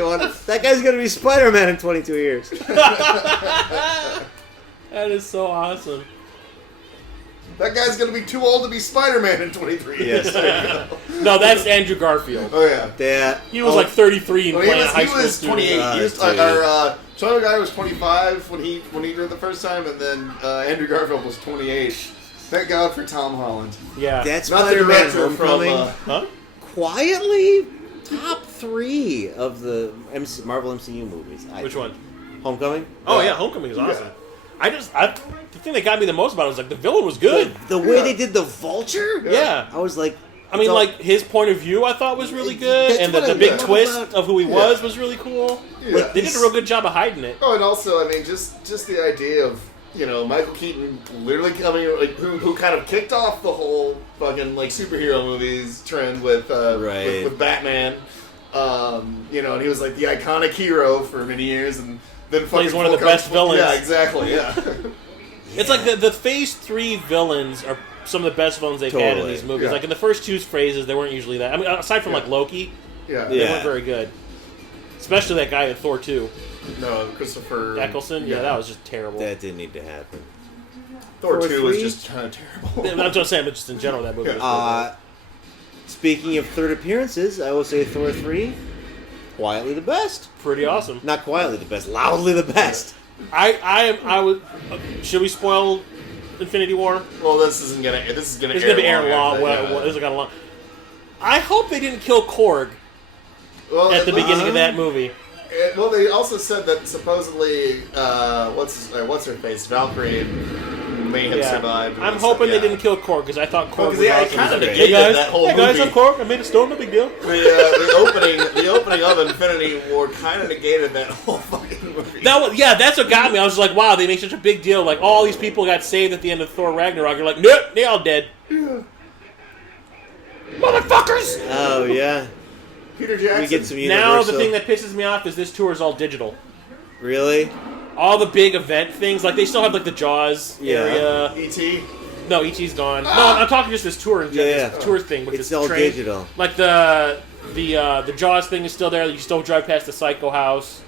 want that guy's gonna be Spider-Man in 22 years. That is so awesome. That guy's gonna be too old to be Spider-Man in 23 years. Yes. There you go. No, that's Andrew Garfield. Oh yeah. That He was like 33 and Well, playing a he high was school 28. student. He was, dude. Tobey Maguire was 25 when he did it the first time, and then Andrew Garfield was 28. Thank God for Tom Holland. Yeah. That's Not the Spider-Man director from. Homecoming. Huh? Quietly top 3 of the Marvel MCU movies. Which one? Homecoming. Oh yeah, Homecoming is awesome. The thing that got me the most about it was like the villain was good. The way they did the Vulture. Yeah. I was like, I mean, it's all- like his point of view, I thought was really good, That's and what the I big love twist about- of who he Yeah. was really cool. Yeah. They did a real good job of hiding it. Oh, and also, I mean, just the idea of Michael Keaton literally coming like who kind of kicked off the whole fucking like superhero movies trend with Right. with Batman. And he was like the iconic hero for many years, and then Plays fucking one of the full best villains. Yeah, exactly. Yeah. It's like the Phase 3 villains are some of the best villains they've had in Totally. these movies. Yeah. Like in the first 2 phases, they weren't usually that. I mean, aside from Yeah. like Loki, Yeah. they Yeah. weren't very good. Especially that guy in Thor 2, No, Christopher Eccleston. Yeah, that was just terrible. that didn't need to happen. Thor Thor 2 was 3? just kind of terrible. That's what I'm saying, but just in general, that movie was Speaking of third appearances, I will say Thor 3, quietly the best. pretty awesome. Not quietly the best, loudly the best. I would. Should we spoil Infinity War? Well, this is gonna It's gonna be aired long. This is gonna long. I hope they didn't kill Korg at the beginning of that movie. Well, they also said that supposedly, what's her face, Valkyrie may have survived. I'm hoping they didn't kill Korg because I thought Korg was it awesome. kind of Hey negated guys, that whole hey guys, movie. I'm Korg. I made a stone, no big deal. The opening of Infinity War kind of negated that whole fucking movie. That's what got me. I was like, wow, they make such a big deal. Like all these people got saved at the end of Thor Ragnarok. You're like, nope, they all dead. Yeah. Motherfuckers! Oh, yeah. Peter Jackson. We get some Now Universal. the thing that pisses me off is this tour is all digital. Really? All the big event things, like they still have like the Jaws Yeah. area. E.T. No, E.T.'s gone. No, I'm talking just this tour in general, Yeah. this tour thing. With It's this all train. digital. Like the Jaws thing is still there. You still drive past the Psycho House,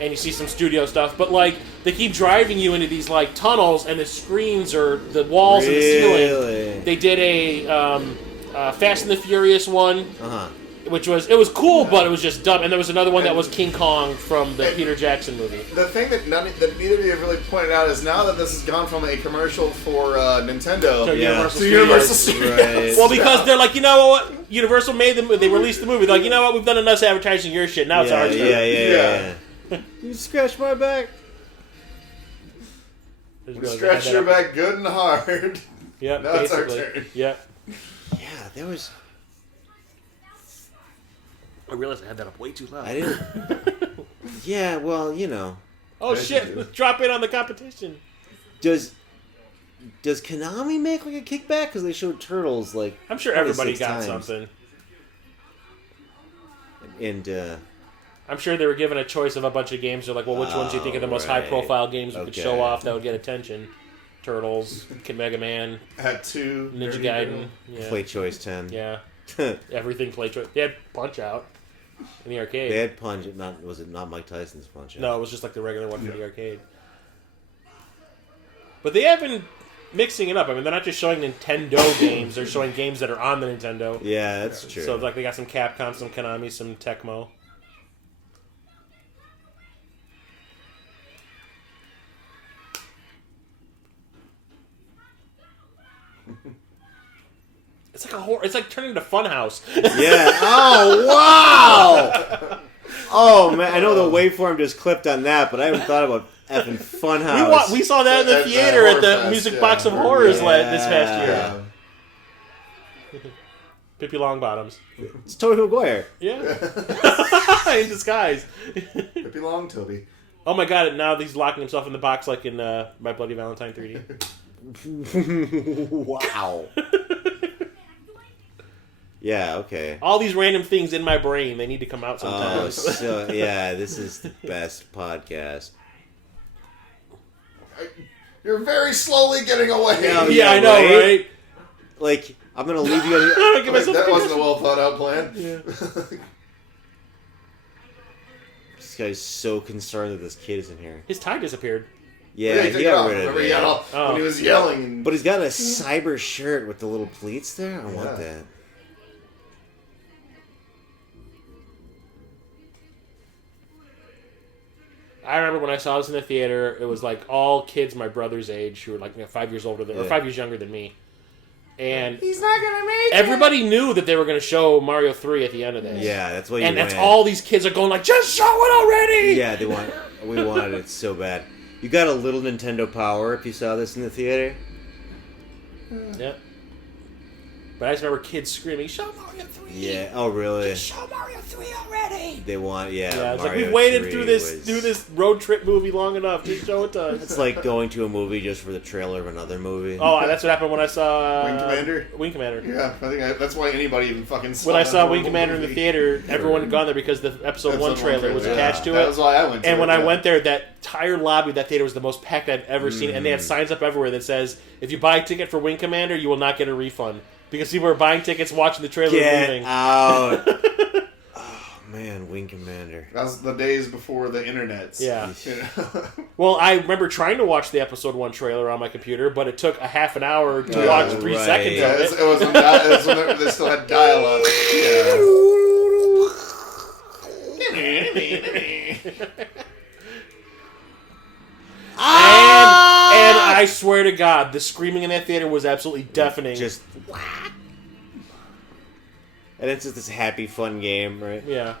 and you see some studio stuff. But like they keep driving you into these like tunnels, and the screens are the walls and the Really? ceiling. They did a Fast and the Furious one, Uh-huh. which was cool, but it was just dumb. And there was another one that was King Kong from the Peter Jackson movie. The thing that neither of you have really pointed out is now that this has gone from a commercial for Nintendo So Yeah. Universal to Universal Studios. Studios. Right. Well, because they're like, you know what? Universal made they released the movie. They're like, you know what? We've done enough advertising your shit. Now it's Yeah, ours. now. yeah. You scratched my back. Just We realized I scratched had your that up. back good and hard. Yep, Now it's our basically. turn. Yep. Yeah, there was... I realized I had that up way too loud. I didn't. Yeah, well, you know. Oh As you shit! do. Drop in on the competition. Does Konami make like a kickback? Because they showed Turtles like. I'm sure everybody 26 got times. something. And I'm sure they were given a choice of a bunch of games. They're like, well, which ones do you think are the most right. high-profile games we could Okay. show off that would get attention? Turtles, Mega Man, Had 2. Ninja There you Gaiden. Yeah. Play Choice 10. Yeah. They Everything play choice. They had Punch Out in the arcade. had Punch. Was it not Mike Tyson's Punch? No, it was just like the regular one for the arcade. But they have been mixing it up. I mean, they're not just showing Nintendo games; they're showing games that are on the Nintendo. Yeah, that's true. So like they got some Capcom, some Konami, some Tecmo. It's like a horror. It's like turning into Funhouse. Yeah. Oh wow. Oh man, I know the waveform just clipped on that, but I haven't thought about effing Funhouse. We saw that in the At the theater at the Horror Fest, Music yeah. Box of Horrors this past year. Yeah. Pippi Longbottoms. It's Tobey Maguire. Yeah. In disguise. Pippi Longtoby. Oh my god, now he's locking himself in the box like in My Bloody Valentine 3D. Wow. Yeah. Okay. All these random things in my brain, they need to come out Oh, sometimes. so yeah, this is the best podcast. You're very slowly getting away. Yeah, yeah, I know, right? right? Like, I'm gonna leave you on. I give Like, myself that a wasn't a concussion. well thought out plan. Yeah. This guy's so concerned that this kid is in here. His tie disappeared. Yeah, took he it got off. rid of Remember it. when he was yelling. And, But he's got a cyber shirt with the little pleats there. I want Yeah. that. I remember when I saw this in the theater, it was like all kids my brother's age who were like 5 years older than, or Yeah. 5 years younger than me. And he's not gonna make everybody knew that they were going to show Mario 3 at the end of this. Yeah, that's what you And that's went. all these kids are going like, just show it already! Yeah, we wanted it so bad. You got a little Nintendo Power if you saw this in the theater. Yeah. But I just remember kids screaming, show Mario 3! Yeah. Oh, really? Show Mario 3 already! They want. Yeah. Yeah, it's like Mario we've waited 3 through this was- road trip movie long enough. Just show it to us. It's like going to a movie just for the trailer of another movie. Oh, that's what happened when I saw Wing Commander? Wing Commander. Yeah, I think that's why anybody even fucking saw When I that saw Wing horrible Commander in the movie. theater, everyone had gone there because the episode 1 trailer was yeah. attached to That it. was why I went to And it, when I yeah. went there, that entire lobby of that theater was the most packed I've ever seen. And they had signs up everywhere that says, if you buy a ticket for Wing Commander, you will not get a refund. Because people were buying tickets, watching the trailer, and Get leaving. out! Oh man, Wing Commander. That was the days before the internet. Yeah. You know? Well, I remember trying to watch the episode 1 trailer on my computer, but it took a half an hour to Yeah, watch 3 right. seconds Yeah, of it it. was when they still had dialogue. And I swear to God, the screaming in that theater was absolutely deafening. Just. And it's just this happy, fun game, right? Yeah.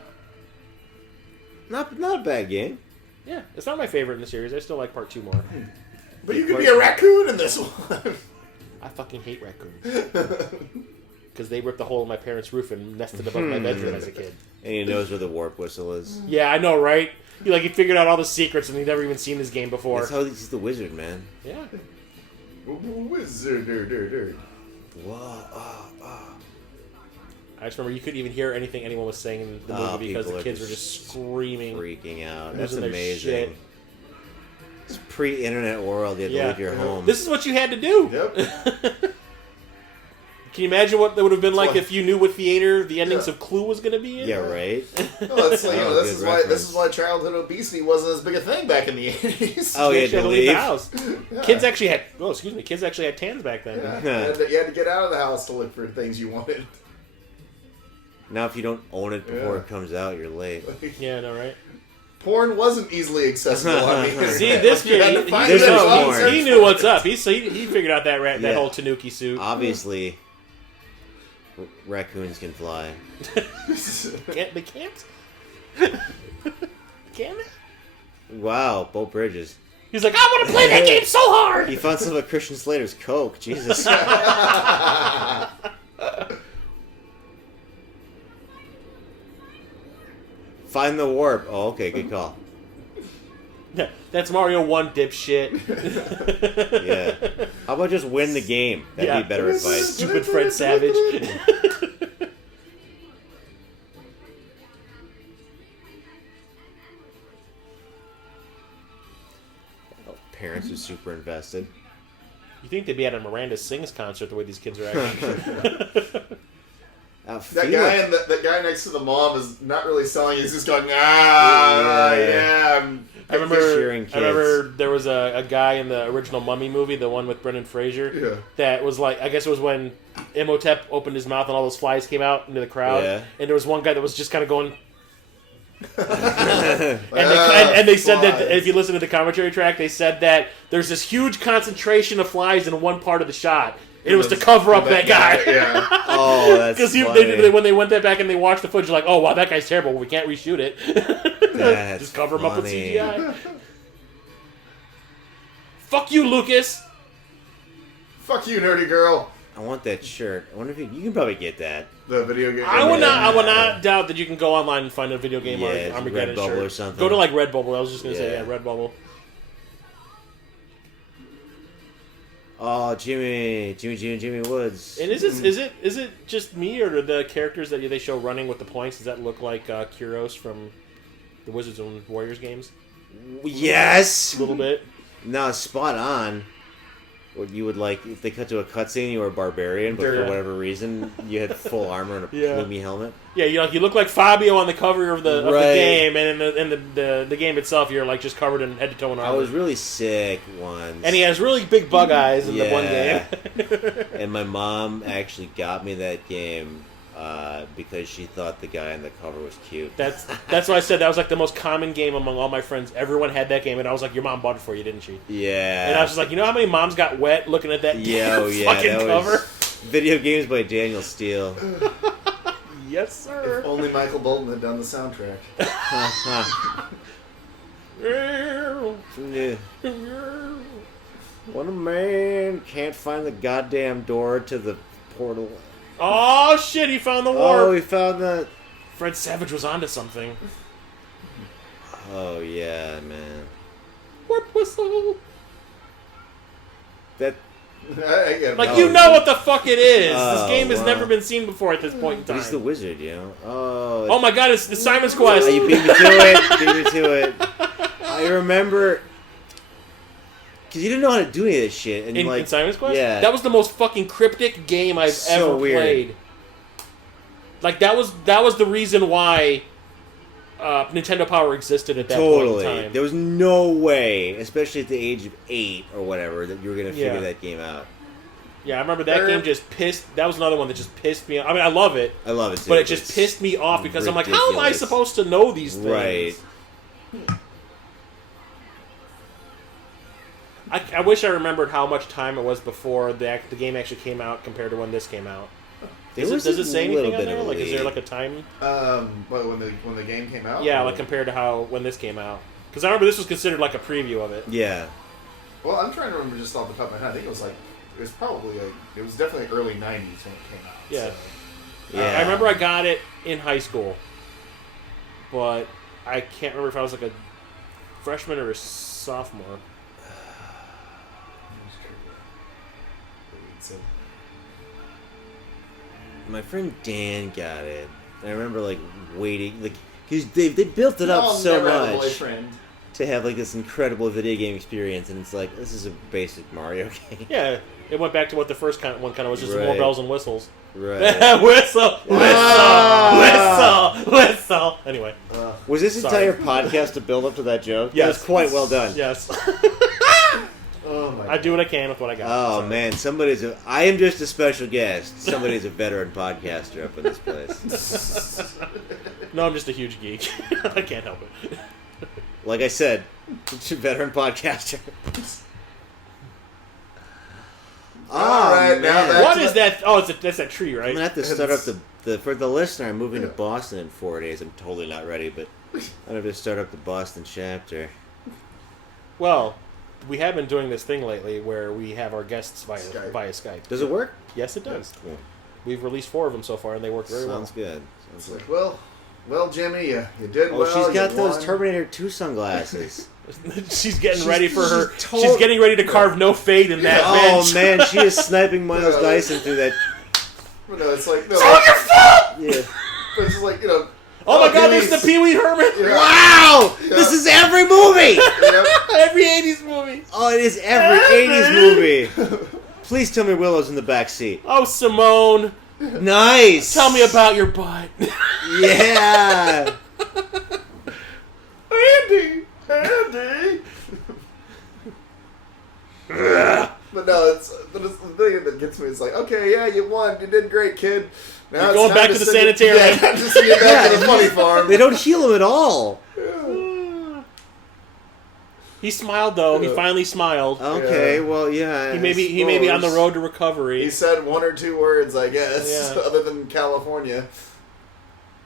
Not a bad game. Yeah, it's not my favorite in the series. I still like part 2 more. But you could be a raccoon in this one. I fucking hate raccoons. Because they ripped a hole in my parents' roof and nested above my bedroom as a kid. And he knows where the warp whistle is. Yeah, I know, right? He figured out all the secrets and he'd never even seen this game before. That's how he's the wizard, man. Yeah. Wizard. Whoa, I just remember you couldn't even hear anything anyone was saying in the movie because people the are kids were just screaming. freaking out. Losing That's their amazing. shit. It's pre-internet world. You had to Yeah. leave your home. This is what you had to do. Yep. Can you imagine what that would have been like what- if you knew what theater the endings Yeah. of Clue was going to be in? Yeah, right. Well, that's like, Oh, this good is why reference. childhood obesity wasn't as big a thing back in the 80s. Oh, You yeah, actually had to to leave the leave. house. Yeah. Kids actually had. Oh, excuse me. Kids actually had tans back then. Yeah. You had to get out of the house to look for things you wanted. Now, if you don't own it before Yeah. it comes out, you're late. Yeah, I know, right? Porn wasn't easily accessible on the internet. See, this You had kid, to he, find This it is on porn. search he knew for what's it. up. He figured out that Yeah. whole Tanuki suit. Obviously, raccoons can fly. They can't? Can they? Wow, Beau Bridges. He's like, I want to play that game so hard! He found some of Christian Slater's coke. Jesus. Find the warp. Oh, okay, good call. That's Mario 1, dipshit. Yeah. How about just win the game? That'd be better advice. Stupid Fred Savage. Parents are super invested. You think they'd be at a Miranda Sings concert the way these kids are acting? That guy next to the mom is not really selling. He's just going, I remember there was a guy in the original Mummy movie, the one with Brendan Fraser, that was like, I guess it was when Imhotep opened his mouth and all those flies came out into the crowd, and there was one guy that was just kind of going... and they said that if you listen to the commentary track, they said that there's this huge concentration of flies in one part of the shot. It was to cover up that guy. Yeah. Oh, that's funny. When they went there back and they watched the footage, like, oh wow, that guy's terrible. We can't reshoot it. Just cover him up with CGI. Fuck you, Lucas. Fuck you, nerdy girl. I want that shirt. I wonder if you can probably get that. The video game. I will not doubt that you can go online and find a video game Armageddon Redbubble shirt. or something. Go to like Redbubble. I was just gonna say Redbubble. Oh, Jimmy Woods. And is it just me, or do the characters that they show running with the points, does that look like Kyros from the Wizards and Warriors games? Yes! A little bit. No, spot on. What you would like, if they cut to a cutscene, you were a barbarian, but for whatever reason, you had full armor and a plumey helmet. Yeah, you look like Fabio on the cover of the game, and in the game itself, you're like just covered in head to toe in armor. I was really sick once. And he has really big bug eyes in the one game. And my mom actually got me that game because she thought the guy on the cover was cute. That's why I said that was like the most common game among all my friends. Everyone had that game, and I was like, your mom bought it for you, didn't she? Yeah. And I was just like, you know how many moms got wet looking at that fucking cover? Video games by Daniel Steele. Yes, sir. If only Michael Bolton had done the soundtrack. When a man can't find the goddamn door to the portal. Oh shit! He found the warp. Oh, he found the. Fred Savage was onto something. Oh yeah, man. Warp whistle. That. You know what the fuck it is. This game has never been seen before at this point in time. But he's the wizard, you know. Oh my god! It's Simon's Quest. You beat me to it. Beat me to it. I remember. Because you didn't know how to do any of this shit. And in Simon's Quest? Yeah. That was the most fucking cryptic game I've ever played. Like, that was the reason why Nintendo Power existed at that point in time. There was no way, especially at the age of 8 or whatever, that you were going to figure that game out. Yeah, I remember that game just pissed... That was another one that just pissed me off. I mean, I love it. I love it, too. But it just pissed me off because I'm like, how am I supposed to know these things? Right. I wish I remembered how much time it was before the game actually came out compared to when this came out. Does it say anything on there? Like, is there like a time? When the game came out? Yeah, like compared to when this came out. Because I remember this was considered like a preview of it. Yeah. Well, I'm trying to remember just off the top of my head. I think it was definitely early '90s when it came out. Yeah. So. I remember I got it in high school, but I can't remember if I was like a freshman or a sophomore. My friend Dan got it. And I remember like waiting, like because they built it up so much to have like this incredible video game experience, and it's like this is a basic Mario game. Yeah, it went back to what the first one kind of was, just more bells and whistles. Right. whistle. Anyway, was this entire podcast to build up to that joke? Yes, that was quite well done. Yes. Oh my I do what I can with what I got. Oh man, I am just a special guest. Somebody's a veteran podcaster up in this place. No, I'm just a huge geek. I can't help it. Like I said, veteran podcaster. All right, now what is that? Oh, that's that tree, right? I'm gonna have to start up for the listener. I'm moving to Boston in 4 days. I'm totally not ready, but I'm gonna have to start up the Boston chapter. Well, we have been doing this thing lately where we have our guests via Skype. Does it work? Yes, it does. Cool. We've released 4 of them so far, and they work very well. Sounds good. It's like, well, Well, Jimmy, you did Oh, well. she's got you those won. Terminator 2 sunglasses. She's getting ready for her. she's She's getting ready to carve no fade in that Oh bench. man, she is sniping Miles Dyson through that. But no, it's like, no. It's all your fault! Yeah. But it's just like, you know. Oh my God! Pee-wee's- There's the Pee Wee Herman. Yeah. Wow! Yeah. This is every movie! Yep. Every '80s movie. Oh, it is every 80s movie. Please tell me Willow's in the back seat. Oh, Simone, Nice! tell me about your butt. Yeah! Andy! But no, it's the thing that gets me. It's like, okay, yeah, you won. You did great, kid. Now You're it's going time back to the send you- sanitarium. Yeah, time to send you back to the funny farm. They don't heal him at all. He smiled though. He Yeah. finally smiled. Okay, Yeah. well, yeah. He may be on the road to recovery. He said one or two words, I guess, Yeah. other than California.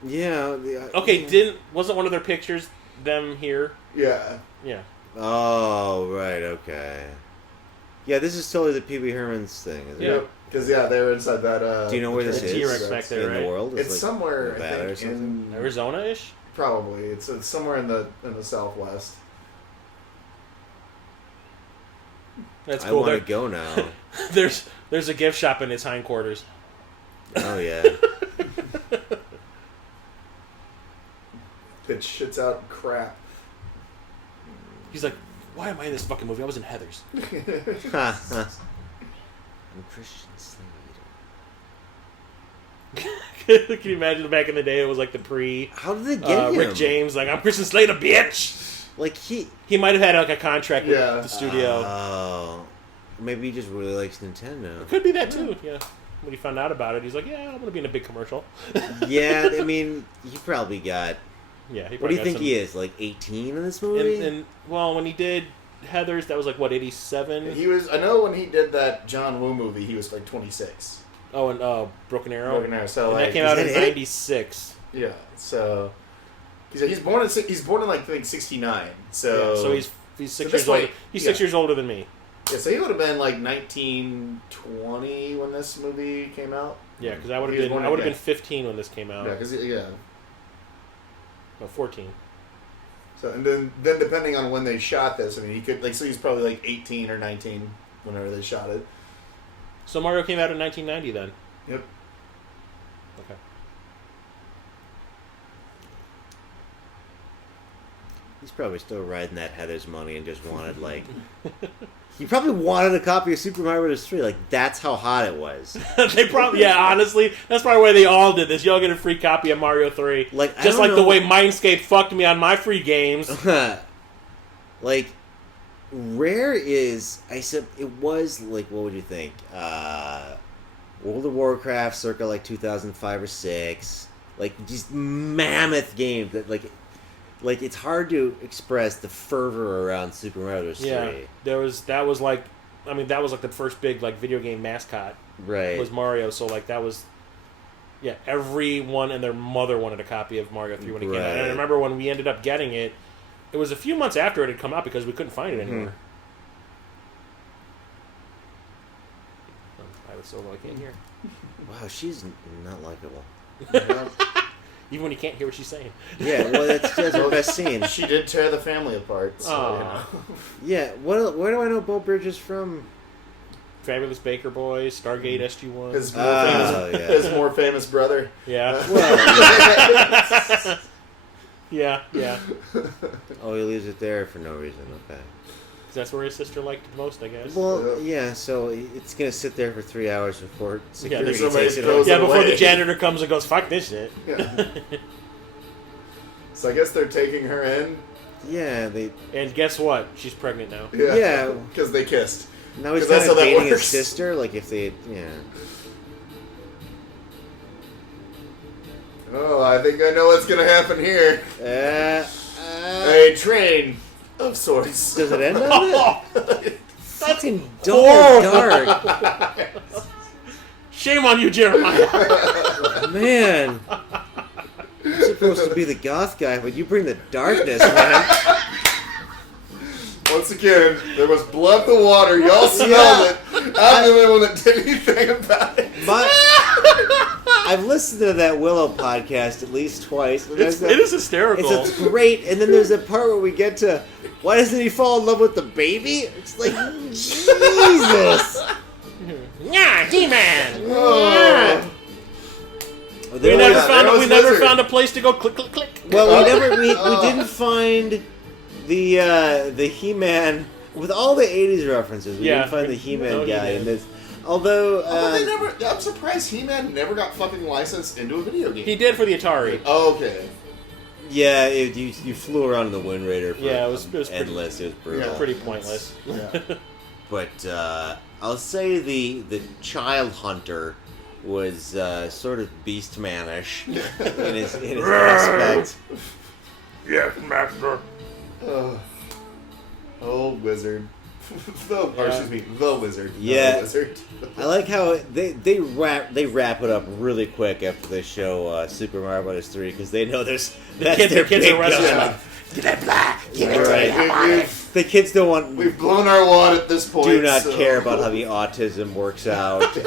Yeah. Okay, wasn't one of their pictures them here? Yeah. Yeah. Oh, right, okay. Yeah, this is totally the Pee Wee Herman's thing, isn't Yeah. it? Because, yeah, they were inside that. Do you know where this The is? T-Rex back there, in right? the world? It's like somewhere, Nevada I or think, something? in. Arizona-ish? Probably. It's somewhere in the Southwest. That's I cool. want to There- go now. there's a gift shop in its hindquarters. Oh, yeah. It shits out crap. He's like, why am I in this fucking movie? I was in Heather's. Ha, ha. I'm Christian Slater. Can you imagine back in the day? It was like the pre How did they get him? Rick James. Like, I'm Christian Slater, bitch. Like, he... He might have had like a contract with Yeah. the studio. Oh. Maybe he just really likes Nintendo. Could be that too. Yeah. When he found out about it, he's like, "Yeah, I'm gonna be in a big commercial." Yeah, I mean, he probably got... Yeah. He What do you probably think got he is? Like 18 in this movie? And well, when he did Heather's, that was like what 87. He was. I know when he did that John Woo movie, he was like 26. Oh, and Broken Arrow. Broken Arrow, so And like, that came out is in that it? '96. Yeah. So he's born in like I think 69. So Yeah, so he's 6 So years this older. way- He's yeah. 6 years older than me. yeah. So he would have been like 1920 when this movie came out. Yeah, because I would He have was been born I would have in- been 15 when this came out. Yeah, because yeah. No, 14. So and then depending on when they shot this, I mean, he could like so he's probably like 18 or 19 whenever they shot it. So Mario came out in 1990 then. Yep. Okay. He's probably still riding that Heather's money and just wanted, like... He probably wanted a copy of Super Mario Bros. 3. Like, that's how hot it was. They probably honestly, that's probably why they all did this. Y'all get a free copy of Mario 3. Like, I just don't like the know- way Mindscape fucked me on my free games. Like, Rare is... I said it was, like, what would you think? World of Warcraft circa, like, 2005 or 6. Like, just mammoth games that, like, it's hard to express the fervor around Super Mario Bros. 3. Yeah, that was like the first big like video game mascot Right. was Mario. So like that was, yeah, everyone and their mother wanted a copy of Mario 3 when it came out. And I Right. remember when we ended up getting it, it was a few months after it had come out because we couldn't find it anymore. I was so I can't hear. Wow, she's not likable. Even when you can't hear what she's saying. Yeah, well, that's her best scene. She did tear the family apart. So, Aw. you know. Yeah, where do I know Beau Bridges from? Fabulous Baker Boys, Stargate SG-1. His more, Oh, famous, yeah. his more famous brother. Yeah. Well, Yeah, yeah. oh, he leaves it there for no reason. Okay. 'Cause that's where his sister liked it most, I guess. Well, yeah. So it's gonna sit there for 3 hours before security somebody takes it throws away. Yeah, before away. the janitor comes and goes, fuck this shit. Yeah. So I guess they're taking her in. Yeah, they. And guess what? She's pregnant now. Yeah. Because they kissed. Now he's 'Cause that's kind of how that dating his works. sister. Like if they, yeah. Oh, I think I know what's gonna happen here. A train of sorts. Does it end on that? Oh, Fucking horrible. dark. shame on you, Jeremiah. Man. I'm supposed to be the goth guy, but you bring the darkness, man. Once again, there was blood in the water. Y'all smelled it. I'm the only one that did anything about it. But I've listened to that Willow podcast at least twice. It is hysterical. It's great, and then there's a part where we get to, why doesn't he fall in love with the baby? It's like, Jesus! Yeah, He-Man! Oh. We never found a place to go click, click, click. Well, we didn't find the He-Man with all the '80s references. We didn't find the He-Man guy in this. Although, I'm surprised He-Man never got fucking licensed into a video game. He did for the Atari. Oh, okay. yeah, you flew around in the Wind Raider. For Yeah, it was endless. It was brutal. Yeah. Pretty pointless. Yeah. But I'll say the Child Hunter was sort of Beastmanish in his aspect. Yes, master. Oh, wizard. Excuse me, the wizard. Yeah. The wizard. I like how they wrap it up really quick after they show Super Mario Bros. 3 because they know that's their kids big are wrestling. gun. Get that black. Get it Right. The kids don't want. We've blown our wad at this point. Do not so- care about how the autism works out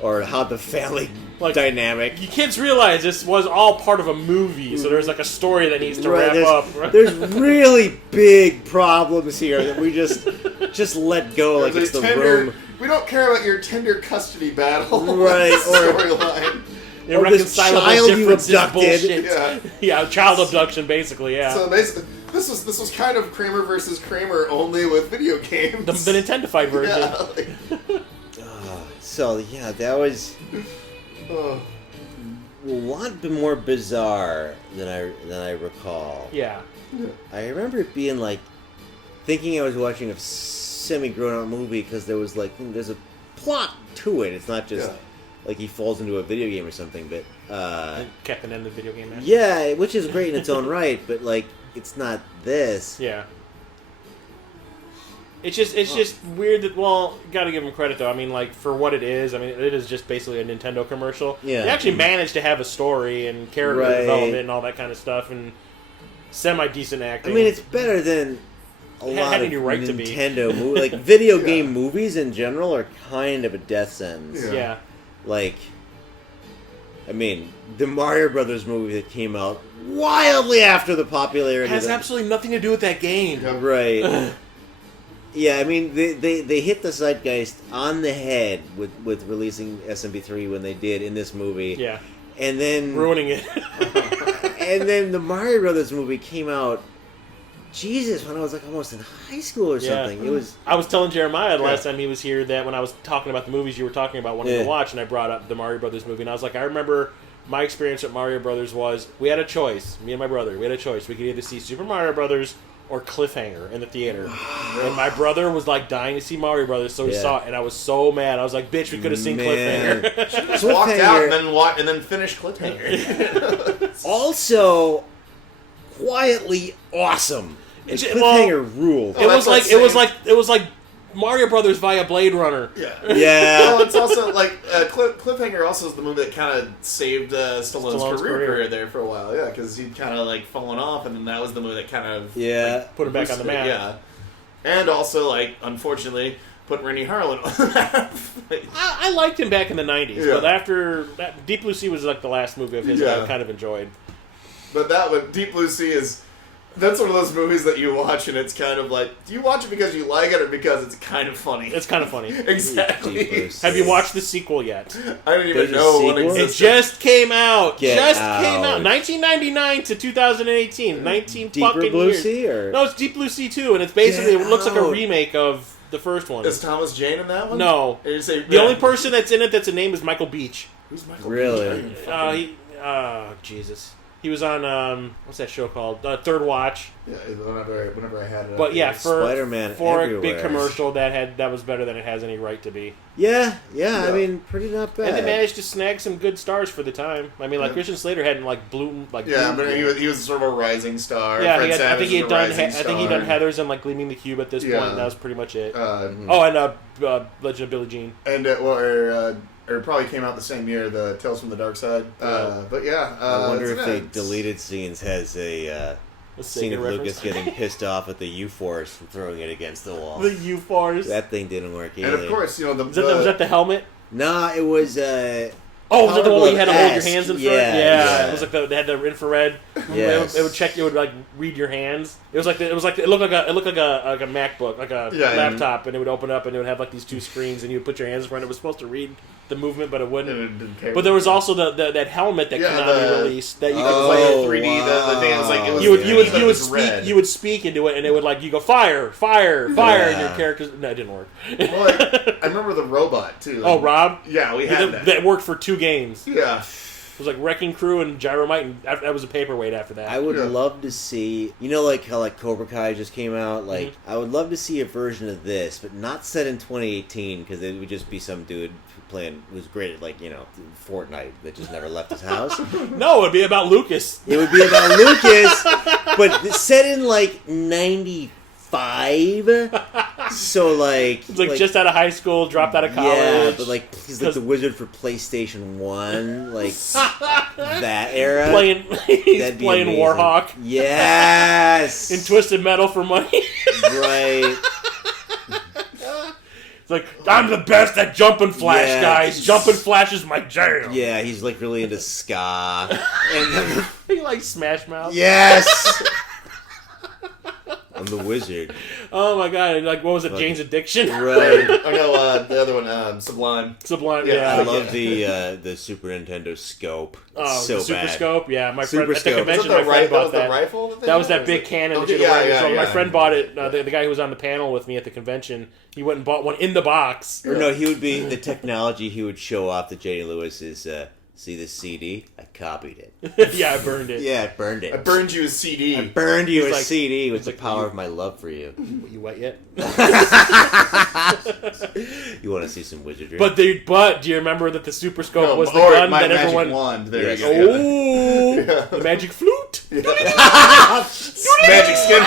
or how the family dynamic. You kids realize this was all part of a movie, so there's like a story that needs to wrap up. Right? There's really big problems here that we just let go like There's it's a the tender- room. We don't care about your tender custody battle. Right, or- storyline. Irreconcilable child you differences abducted. bullshit. Yeah. Yeah, child abduction, basically. Yeah, So basically, this was kind of Kramer versus Kramer only with video games. the Nintendo-fied version. Yeah, like, So yeah, that was oh. a lot more bizarre than I recall. Yeah. I remember it being like thinking I was watching a semi-grown-up movie because there was there's a plot to it. It's not just like he falls into a video game or something, but Kept an end of the video game match. yeah, which is great in its own right, but like it's not this. Yeah. It's just weird that, well, gotta give him credit though. I mean, like, for what it is, I mean, it is just basically a Nintendo commercial. Yeah. They actually managed to have a story and character Right. development and all that kind of stuff and semi-decent acting. I mean, it's better than a It lot had of any right to be. Nintendo movies. Like video game movies in general are kind of a death sentence. Yeah. Like, I mean, the Mario Brothers movie that came out wildly after the It popularity. has of the- absolutely nothing to do with that game. Yeah. Right. Yeah, I mean, they hit the zeitgeist on the head with releasing SMB3 when they did in this movie. Yeah. And then Ruining it. and then the Mario Brothers movie came out, Jesus, when I was like almost in high school or something. It was I was telling Jeremiah the last time he was here that when I was talking about the movies you were talking about wanting Yeah. to watch, and I brought up the Mario Brothers movie, and I was like, I remember my experience with Mario Brothers was we had a choice, me and my brother, we had a choice. We could either see Super Mario Brothers or Cliffhanger in the theater. And my brother was like dying to see Mario Brothers, so he Yeah. saw it, and I was so mad. I was like, bitch, we could have seen Man. Cliffhanger. Just walked out Cliffhanger. and then finished Cliffhanger. Also quietly awesome. And Well, Cliffhanger ruled. It was that's like it was like Mario Brothers via Blade Runner. Yeah. Yeah. Well, it's also like Cliffhanger. Also is the movie that kind of saved Stallone's career there for a while. Yeah, because he'd kind of like fallen off, and then that was the movie that kind of Yeah. Put him back on the boosted it, map. Yeah, and also like unfortunately put Rennie Harlan on the map. I liked him back in the 90s, Yeah. but after that, Deep Blue Sea was like the last movie of his that I Yeah. kind of enjoyed. But that one, Deep Blue Sea is. That's one of those movies that you watch and it's kind of like, do you watch it because you like it or because it's kind of funny? It's kind of funny. Deep Blue Exactly. Sea. Have you watched the sequel yet? I didn't even There's a know one sequel? It existed. just came out. Get Just out. came out. 1999 to 2018. 19 Deeper fucking Blue years. Sea or No, it's Deep Blue Sea 2, and it's basically, Get it looks like a out. remake of the first one. Is Thomas Jane in that one? No. And you say, The only person that's in it that's a name is Michael Beach. Who's Michael Really? Beach? I don't fucking- Jesus. He was on, what's that show called? Third Watch. Yeah, whenever I had it. But yeah, for Spider-Man for a everywhere. big commercial that was better than it has any right to be. Yeah, I Yeah. mean, pretty not bad. And they managed to snag some good stars for the time. I mean, like Yeah. Christian Slater hadn't like bloomed like. Yeah, bloomed but yet. he was sort of a rising star. Yeah, Fred I Savage think he had was a done. rising I think he done star. Heathers and like Gleaming the Cube at this Yeah. point. That was pretty much it. Mm-hmm. Oh, and Legend of Billie Jean. And or it probably came out the same year, the Tales from the Dark Side. But yeah, I wonder if it's- the it's- deleted scenes has a A scene Sega of reference. Lucas getting pissed off at the U-Force and throwing it against the wall. The U-Force. That thing didn't work either. And of course, you know Was that the helmet? Nah, it was Oh, was it the one where you had to hold your Esque, hands in front? yeah. It was like they had the infrared. Yes. It would check. It would like read your hands. It was like it looked like a MacBook, like a laptop, and it would open up and it would have like these two screens, and you would put your hands in front. It was supposed to read the movement, but it wouldn't. But there was also that helmet that Konami released that you could play in 3D. The dance like it was. You would speak into it, and it would like you go fire, and your characters. No, it didn't work. Well, I remember the robot too. Oh, Rob. Yeah, we had that. That worked for 2 games. Yeah. It was like Wrecking Crew and Gyromite, and that was a paperweight after that. I would love to see, like how like Cobra Kai just came out. Like, I would love to see a version of this, but not set in 2018 because it would just be some dude who's great at Fortnite that just never left his house. No, it'd be about Lucas. It would be about Lucas, but set in like 95. So like it's like just out of high school, dropped out of college. Yeah, but like he's like the wizard for PlayStation 1, like that era. He's playing amazing. Warhawk. Yes. In Twisted Metal for money. Right. It's like, I'm the best at jumping flash, Yeah, guys. Jumping flash is my jam. Yeah, he's like really into ska. And He likes Smash Mouth. yes. I'm the wizard. Oh my god! And like, what was it? Jane's Addiction. Right. I know the other one, Sublime. Sublime. Yeah, Yeah. I love the Super Nintendo scope. Oh, so the Super bad. Scope. Yeah, my Super friend at the Scope. convention, Was it my friend bought the that. rifle? That was that big cannon that you yeah, had to wear. yeah. My friend bought it. The guy who was on the panel with me at the convention, he went and bought one in the box. Or no, he would be the technology he would show off to J.D. Lewis is, see this CD? I copied it. Yeah, I burned it. Yeah, I burned it. I burned you a CD. I burned you He's a like- CD with the like, power you- of my love for you. You wet yet? You want to see some wizardry? But do you remember that the Super Scope was the or gun my that magic everyone? wand. There Yes. you go. Oh, Yeah. the magic flute. Magic skin.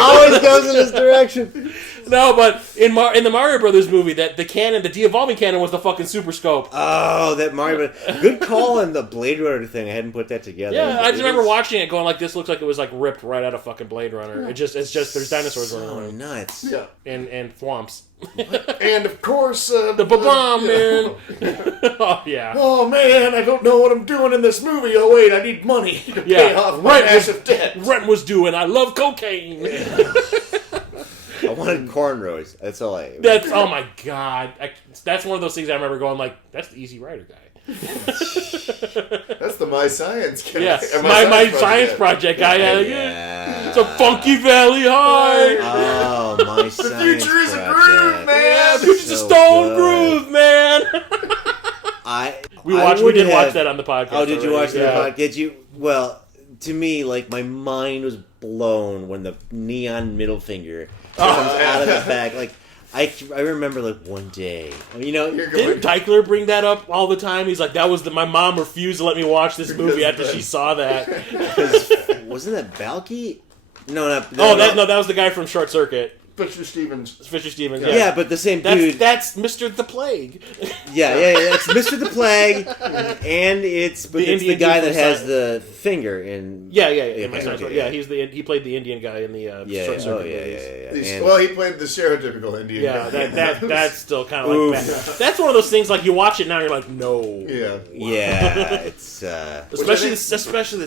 always goes in this direction. No, but in the Mario Brothers movie, that the cannon, the de-evolving cannon, was the fucking Super Scope. Oh, that Mario. Good call on the Blade Runner thing. I hadn't put that together. Yeah, I just It remember is watching it, going like, "This looks like it was like ripped right out of fucking Blade Runner." It's just there's dinosaurs running so around nuts. Yeah. and thwomps. And of course, The bomb, man. Oh yeah. Oh man, I don't know what I'm doing in this movie. Oh wait, I need money to Yeah, pay off my massive debt. Rent was due, and I love cocaine. I wanted cornrows. That's all I. That's oh my god. That's one of those things I remember going like, "That's the Easy Rider guy." That's the My Science guy. Yes, Or my science project guy. Yeah. It's a Funky Valley High. Oh, my The science future is a project. groove, man. Yeah, it's a So stone good. groove, man. We did watch that on the podcast. Oh, did you watch already. that? Did you? Well, to me, like my mind was blown when the neon middle finger comes out of the bag. Like I remember like one day, Didn't Deichler bring that up all the time? He's like, "That was my mom refused to let me watch this movie after she saw that." because wasn't that Balky? No, not. That was the guy from Short Circuit, Fisher Stevens. Fisher Stevens. Yeah, Yeah, but the same dude. that's Mr. the Plague. Yeah. It's Mr. the Plague, and it's the Indian guy dude that from has Silent- the finger in. Yeah. Okay. Yeah, he played the Indian guy in the Short Circuit movies. And- Well, he played the stereotypical Indian Yeah, guy. that's still kind of like Oof. bad. That's one of those things like you watch it now and you're like, no. Yeah. Yeah, it's Especially the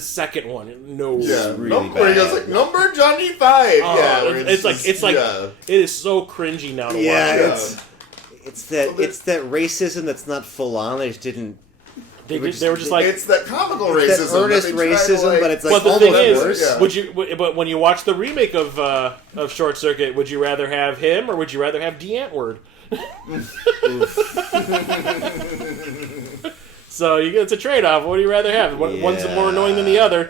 second one. No. Yeah. really Where he goes bad. like, number Johnny 5. Oh, yeah. Where it's like yeah. it is so cringy now to watch. yeah, it. it's that racism that's not full on. They just didn't. They were just like. It's that comical It's racism. that earnest they try to, racism, but it's like But the almost thing is, worse. but when you watch the remake of Short Circuit, would you rather have him or would you rather have D. Antwoord? So it's a trade-off. What do you rather have? One's more annoying than the other.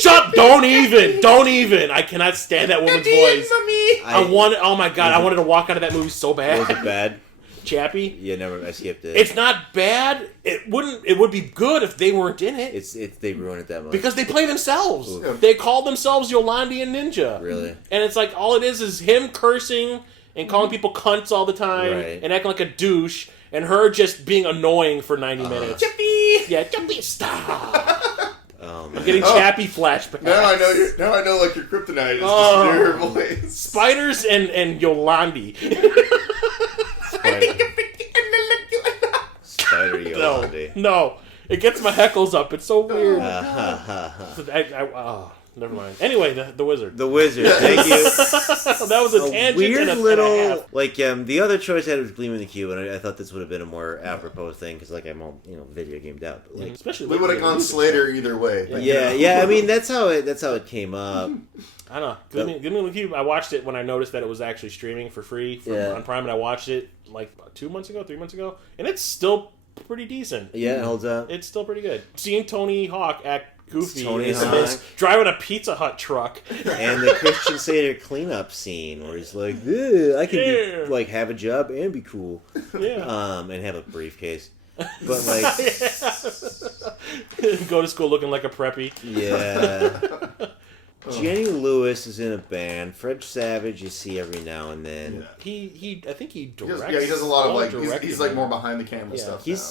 Shut! Don't even! I cannot stand that woman's voice. Oh my god! I wanted to walk out of that movie so bad. Was it bad? Chappie. Yeah, never. I skipped it. It's not bad. It would be good if they weren't in it. It's they ruin it that much Because they play themselves. Oof. They call themselves Yolandi and Ninja. Really? And it's like, all it is him cursing and calling people cunts all the time Right. and acting like a douche and her just being annoying for 90 minutes. Chippy! Yeah, Chappie, stop. Oh I'm man. getting Chappie flashbacks. Now I know like your kryptonite is Oh. just your voice. Spiders and Yolandi. Spider Yola. No. No, it gets my heckles up. It's so weird. The Never mind. Anyway, the wizard. Wizard, thank you. That was a tangent. Weird and a little, half. like, the other choice I had was Gleaming the Cube, and I thought this would have been a more apropos thing, because, like, I'm all, video gamed out. But, like, Especially We would have gone Slater either way. But, yeah, I mean, that's how it came up. I don't know. Gleaming the Cube, I watched it when I noticed that it was actually streaming for free on Prime, and I watched it, like, 3 months ago, and it's still pretty decent. Yeah, it holds up. It's still pretty good. Seeing Tony Hawk act goofy Tony in Hawk. this, driving a Pizza Hut truck. And the Christian Slater cleanup scene where he's like, I can be, like, have a job and be cool. Yeah. And have a briefcase. But, like... Go to school looking like a preppy. Yeah. Jenny Lewis is in a band. Fred Savage you see every now and then. Yeah. I think he directs. He does a lot of, like, directing. he's like more behind the camera stuff. He's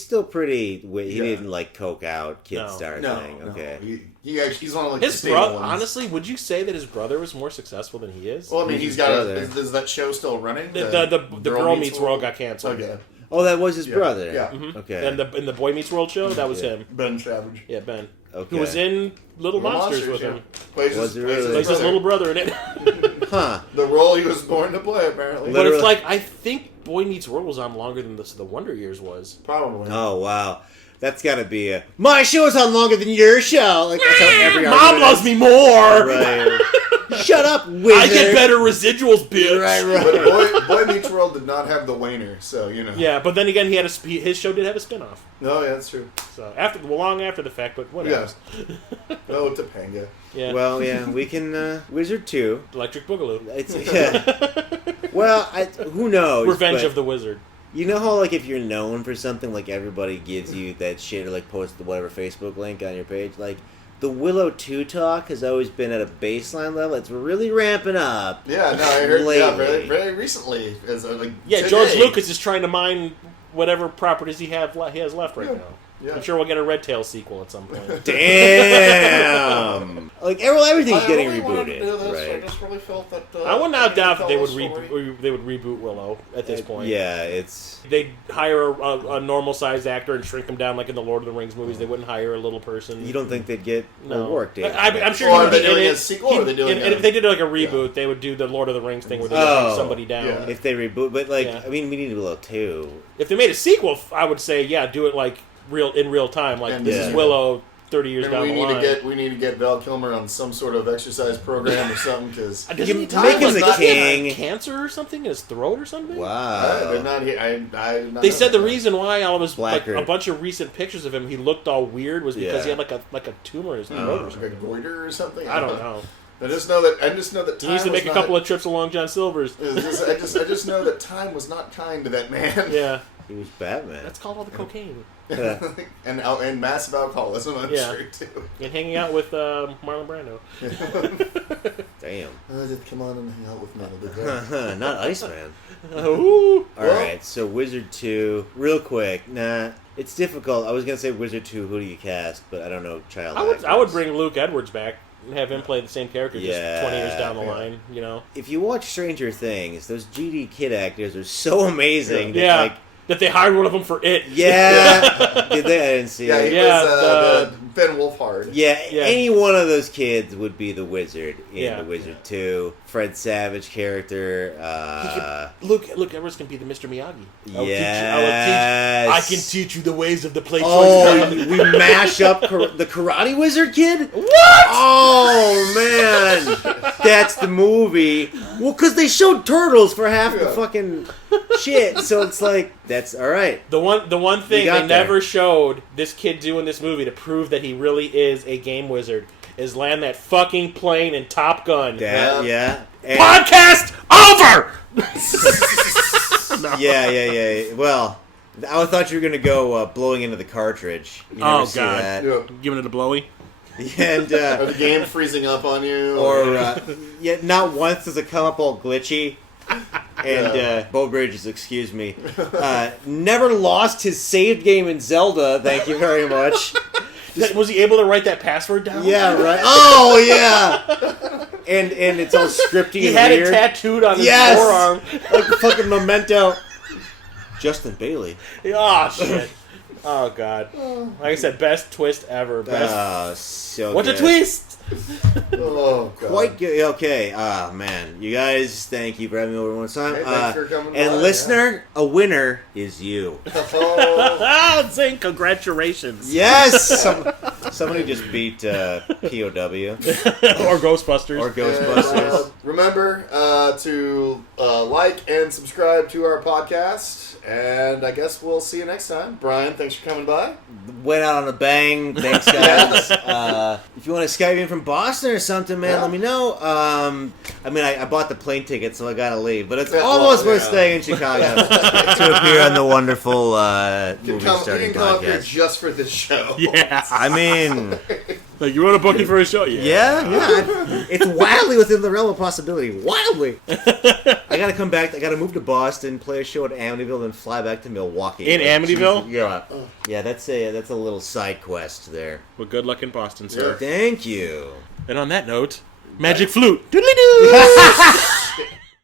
still pretty. He didn't like coke out kid star thing. Okay. He's one of like his the stable brother. ones. Honestly, would you say that his brother was more successful than he is? Well, I mean, he's got. Is that show still running? The Girl Meets World got canceled. Okay. Oh, that was his brother. Yeah. Mm-hmm. Okay. And in the Boy Meets World show, that was him. Ben Savage. Yeah, Ben. Okay. Who was in Little Monsters with him. Plays Was his, it really? Plays his little brother in it. Huh. The role he was born to play, apparently. But it's like, I think Boy Meets World was on longer than the Wonder Years was. Probably. Oh, wow. That's got to be my show's on longer than your show. Like, that's how every Mom argument loves is. me more. Right. Shut up, wizard. I get better residuals, bitch. But Boy Meets World did not have the Wayner, so Yeah, but then again, his show did have a spinoff. Oh, yeah, that's true. So long after the fact, but whatever. Yeah. Oh, Topanga. Yeah. Well, yeah, we can Wizard 2. Electric Boogaloo. Well, who knows? Revenge but of the Wizard. You know how, like, if you're known for something, like, everybody gives you that shit or, like, post the whatever Facebook link on your page? Like, the Willow 2 talk has always been at a baseline level. It's really ramping up. Yeah, no, I heard lately. very recently. Yeah, George Lucas is trying to mine whatever properties he has left right now. Yeah. I'm sure we'll get a Red Tail sequel at some point. Damn! Like, everything's getting really wanted to rebooted, do this. right? I just really felt that... I would not doubt that they would story. reboot Willow at this point. Yeah, it's... They'd hire a normal-sized actor and shrink him down like in the Lord of the Rings movies. They wouldn't hire a little person. You don't think they'd get No. work, Dave? I'm sure. Or are they doing a sequel, or are they doing and if they did like a reboot, they would do the Lord of the Rings thing where they shrink somebody down. Yeah. If they reboot, but, like, Yeah. I mean, we need a Willow 2. If they made a sequel, I would say, yeah, do it like in real time. Like And, this is Willow 30 years down the line. We need to get Val Kilmer on some sort of exercise program or something, because... Doesn't he Make die? him the Doesn't he king. have cancer or something in his throat or something? Wow. They said the reason why all of his Blacker. a bunch of recent pictures of him he looked all weird was because he had like a tumor in his throat or Like a something. goiter or something? I don't know. I just know that He needs to make a couple of trips along John Silver's. I just know that time was not kind to that man. Yeah, He was Batman. that's called all the cocaine and massive alcoholism, I'm sure, too. and hanging out with Marlon Brando. Damn. Just come on and hang out with me. It'll be great. Not Iceman. Ooh. Alright, so Wizard 2, real quick. Nah, it's difficult. I was going to say Wizard 2, who do you cast? But I don't know child actors. I would bring Luke Edwards back and have him play the same character just 20 years down the line, you know? If you watch Stranger Things, those GD kid actors are so amazing. Yeah. That, like, That they hired one of them for it. yeah. Did they? I didn't see Yeah, it. he Yeah, was Ben Wolfhard. Yeah, Yeah. any one of those kids would be the wizard in Yeah. The Wizard 2. Fred Savage character. Luke Edwards can be the Mr. Miyagi. Yes. I can teach you the ways of the play Oh, choice. we mash up the Karate Wizard kid? What? Oh, man. That's the movie. Well, because they showed turtles for half the fucking shit. So it's like, that's all right. The one thing got they there. never showed this kid do in this movie to prove that he really is a game wizard is land that fucking plane in Top Gun. Yeah. And- Podcast over! Yeah. Well, I thought you were going to go blowing into the cartridge. You never see that. Yeah. Giving it a blowy? And, Or the game freezing up on you. or not once does it come up all glitchy. And Beau Bridges, excuse me, never lost his saved game in Zelda. Thank you very much. Was he able to write that password down? Yeah, right. Oh, yeah. And it's all scripty He and had weird. it tattooed on his Yes! forearm. Like the fucking Memento. Justin Bailey. Oh, shit. Oh god. Like I said, best twist ever. Best. Oh, so What's good. a twist? Oh, God. Quite good. Okay. Ah, man. You guys, thank you for having me over one time. Hey, thanks for coming and by, listener, a winner is you. Oh, Ah, Zing, congratulations. Yes! Somebody just beat POW. Or Ghostbusters. Or Ghostbusters. Remember to like and subscribe to our podcast. And I guess we'll see you next time. Brian, thanks for coming by. Went out on a bang. Thanks, guys. If you want to Skype in from Boston or something, man, let me know. I mean, I bought the plane ticket, so I gotta leave. But it's almost worth staying in Chicago to appear on the wonderful movie starting you can come up here podcast. just for this show. Yeah. I mean, Like, you want to book it for a show? yeah. It's wildly within the realm of possibility. Wildly. I gotta come back. I gotta move to Boston, play a show at Amityville, then fly back to Milwaukee. In Amityville? Yeah, that's a little side quest there. Well, good luck in Boston, sir. Thank you. And on that note, magic flute. Doodly-doo!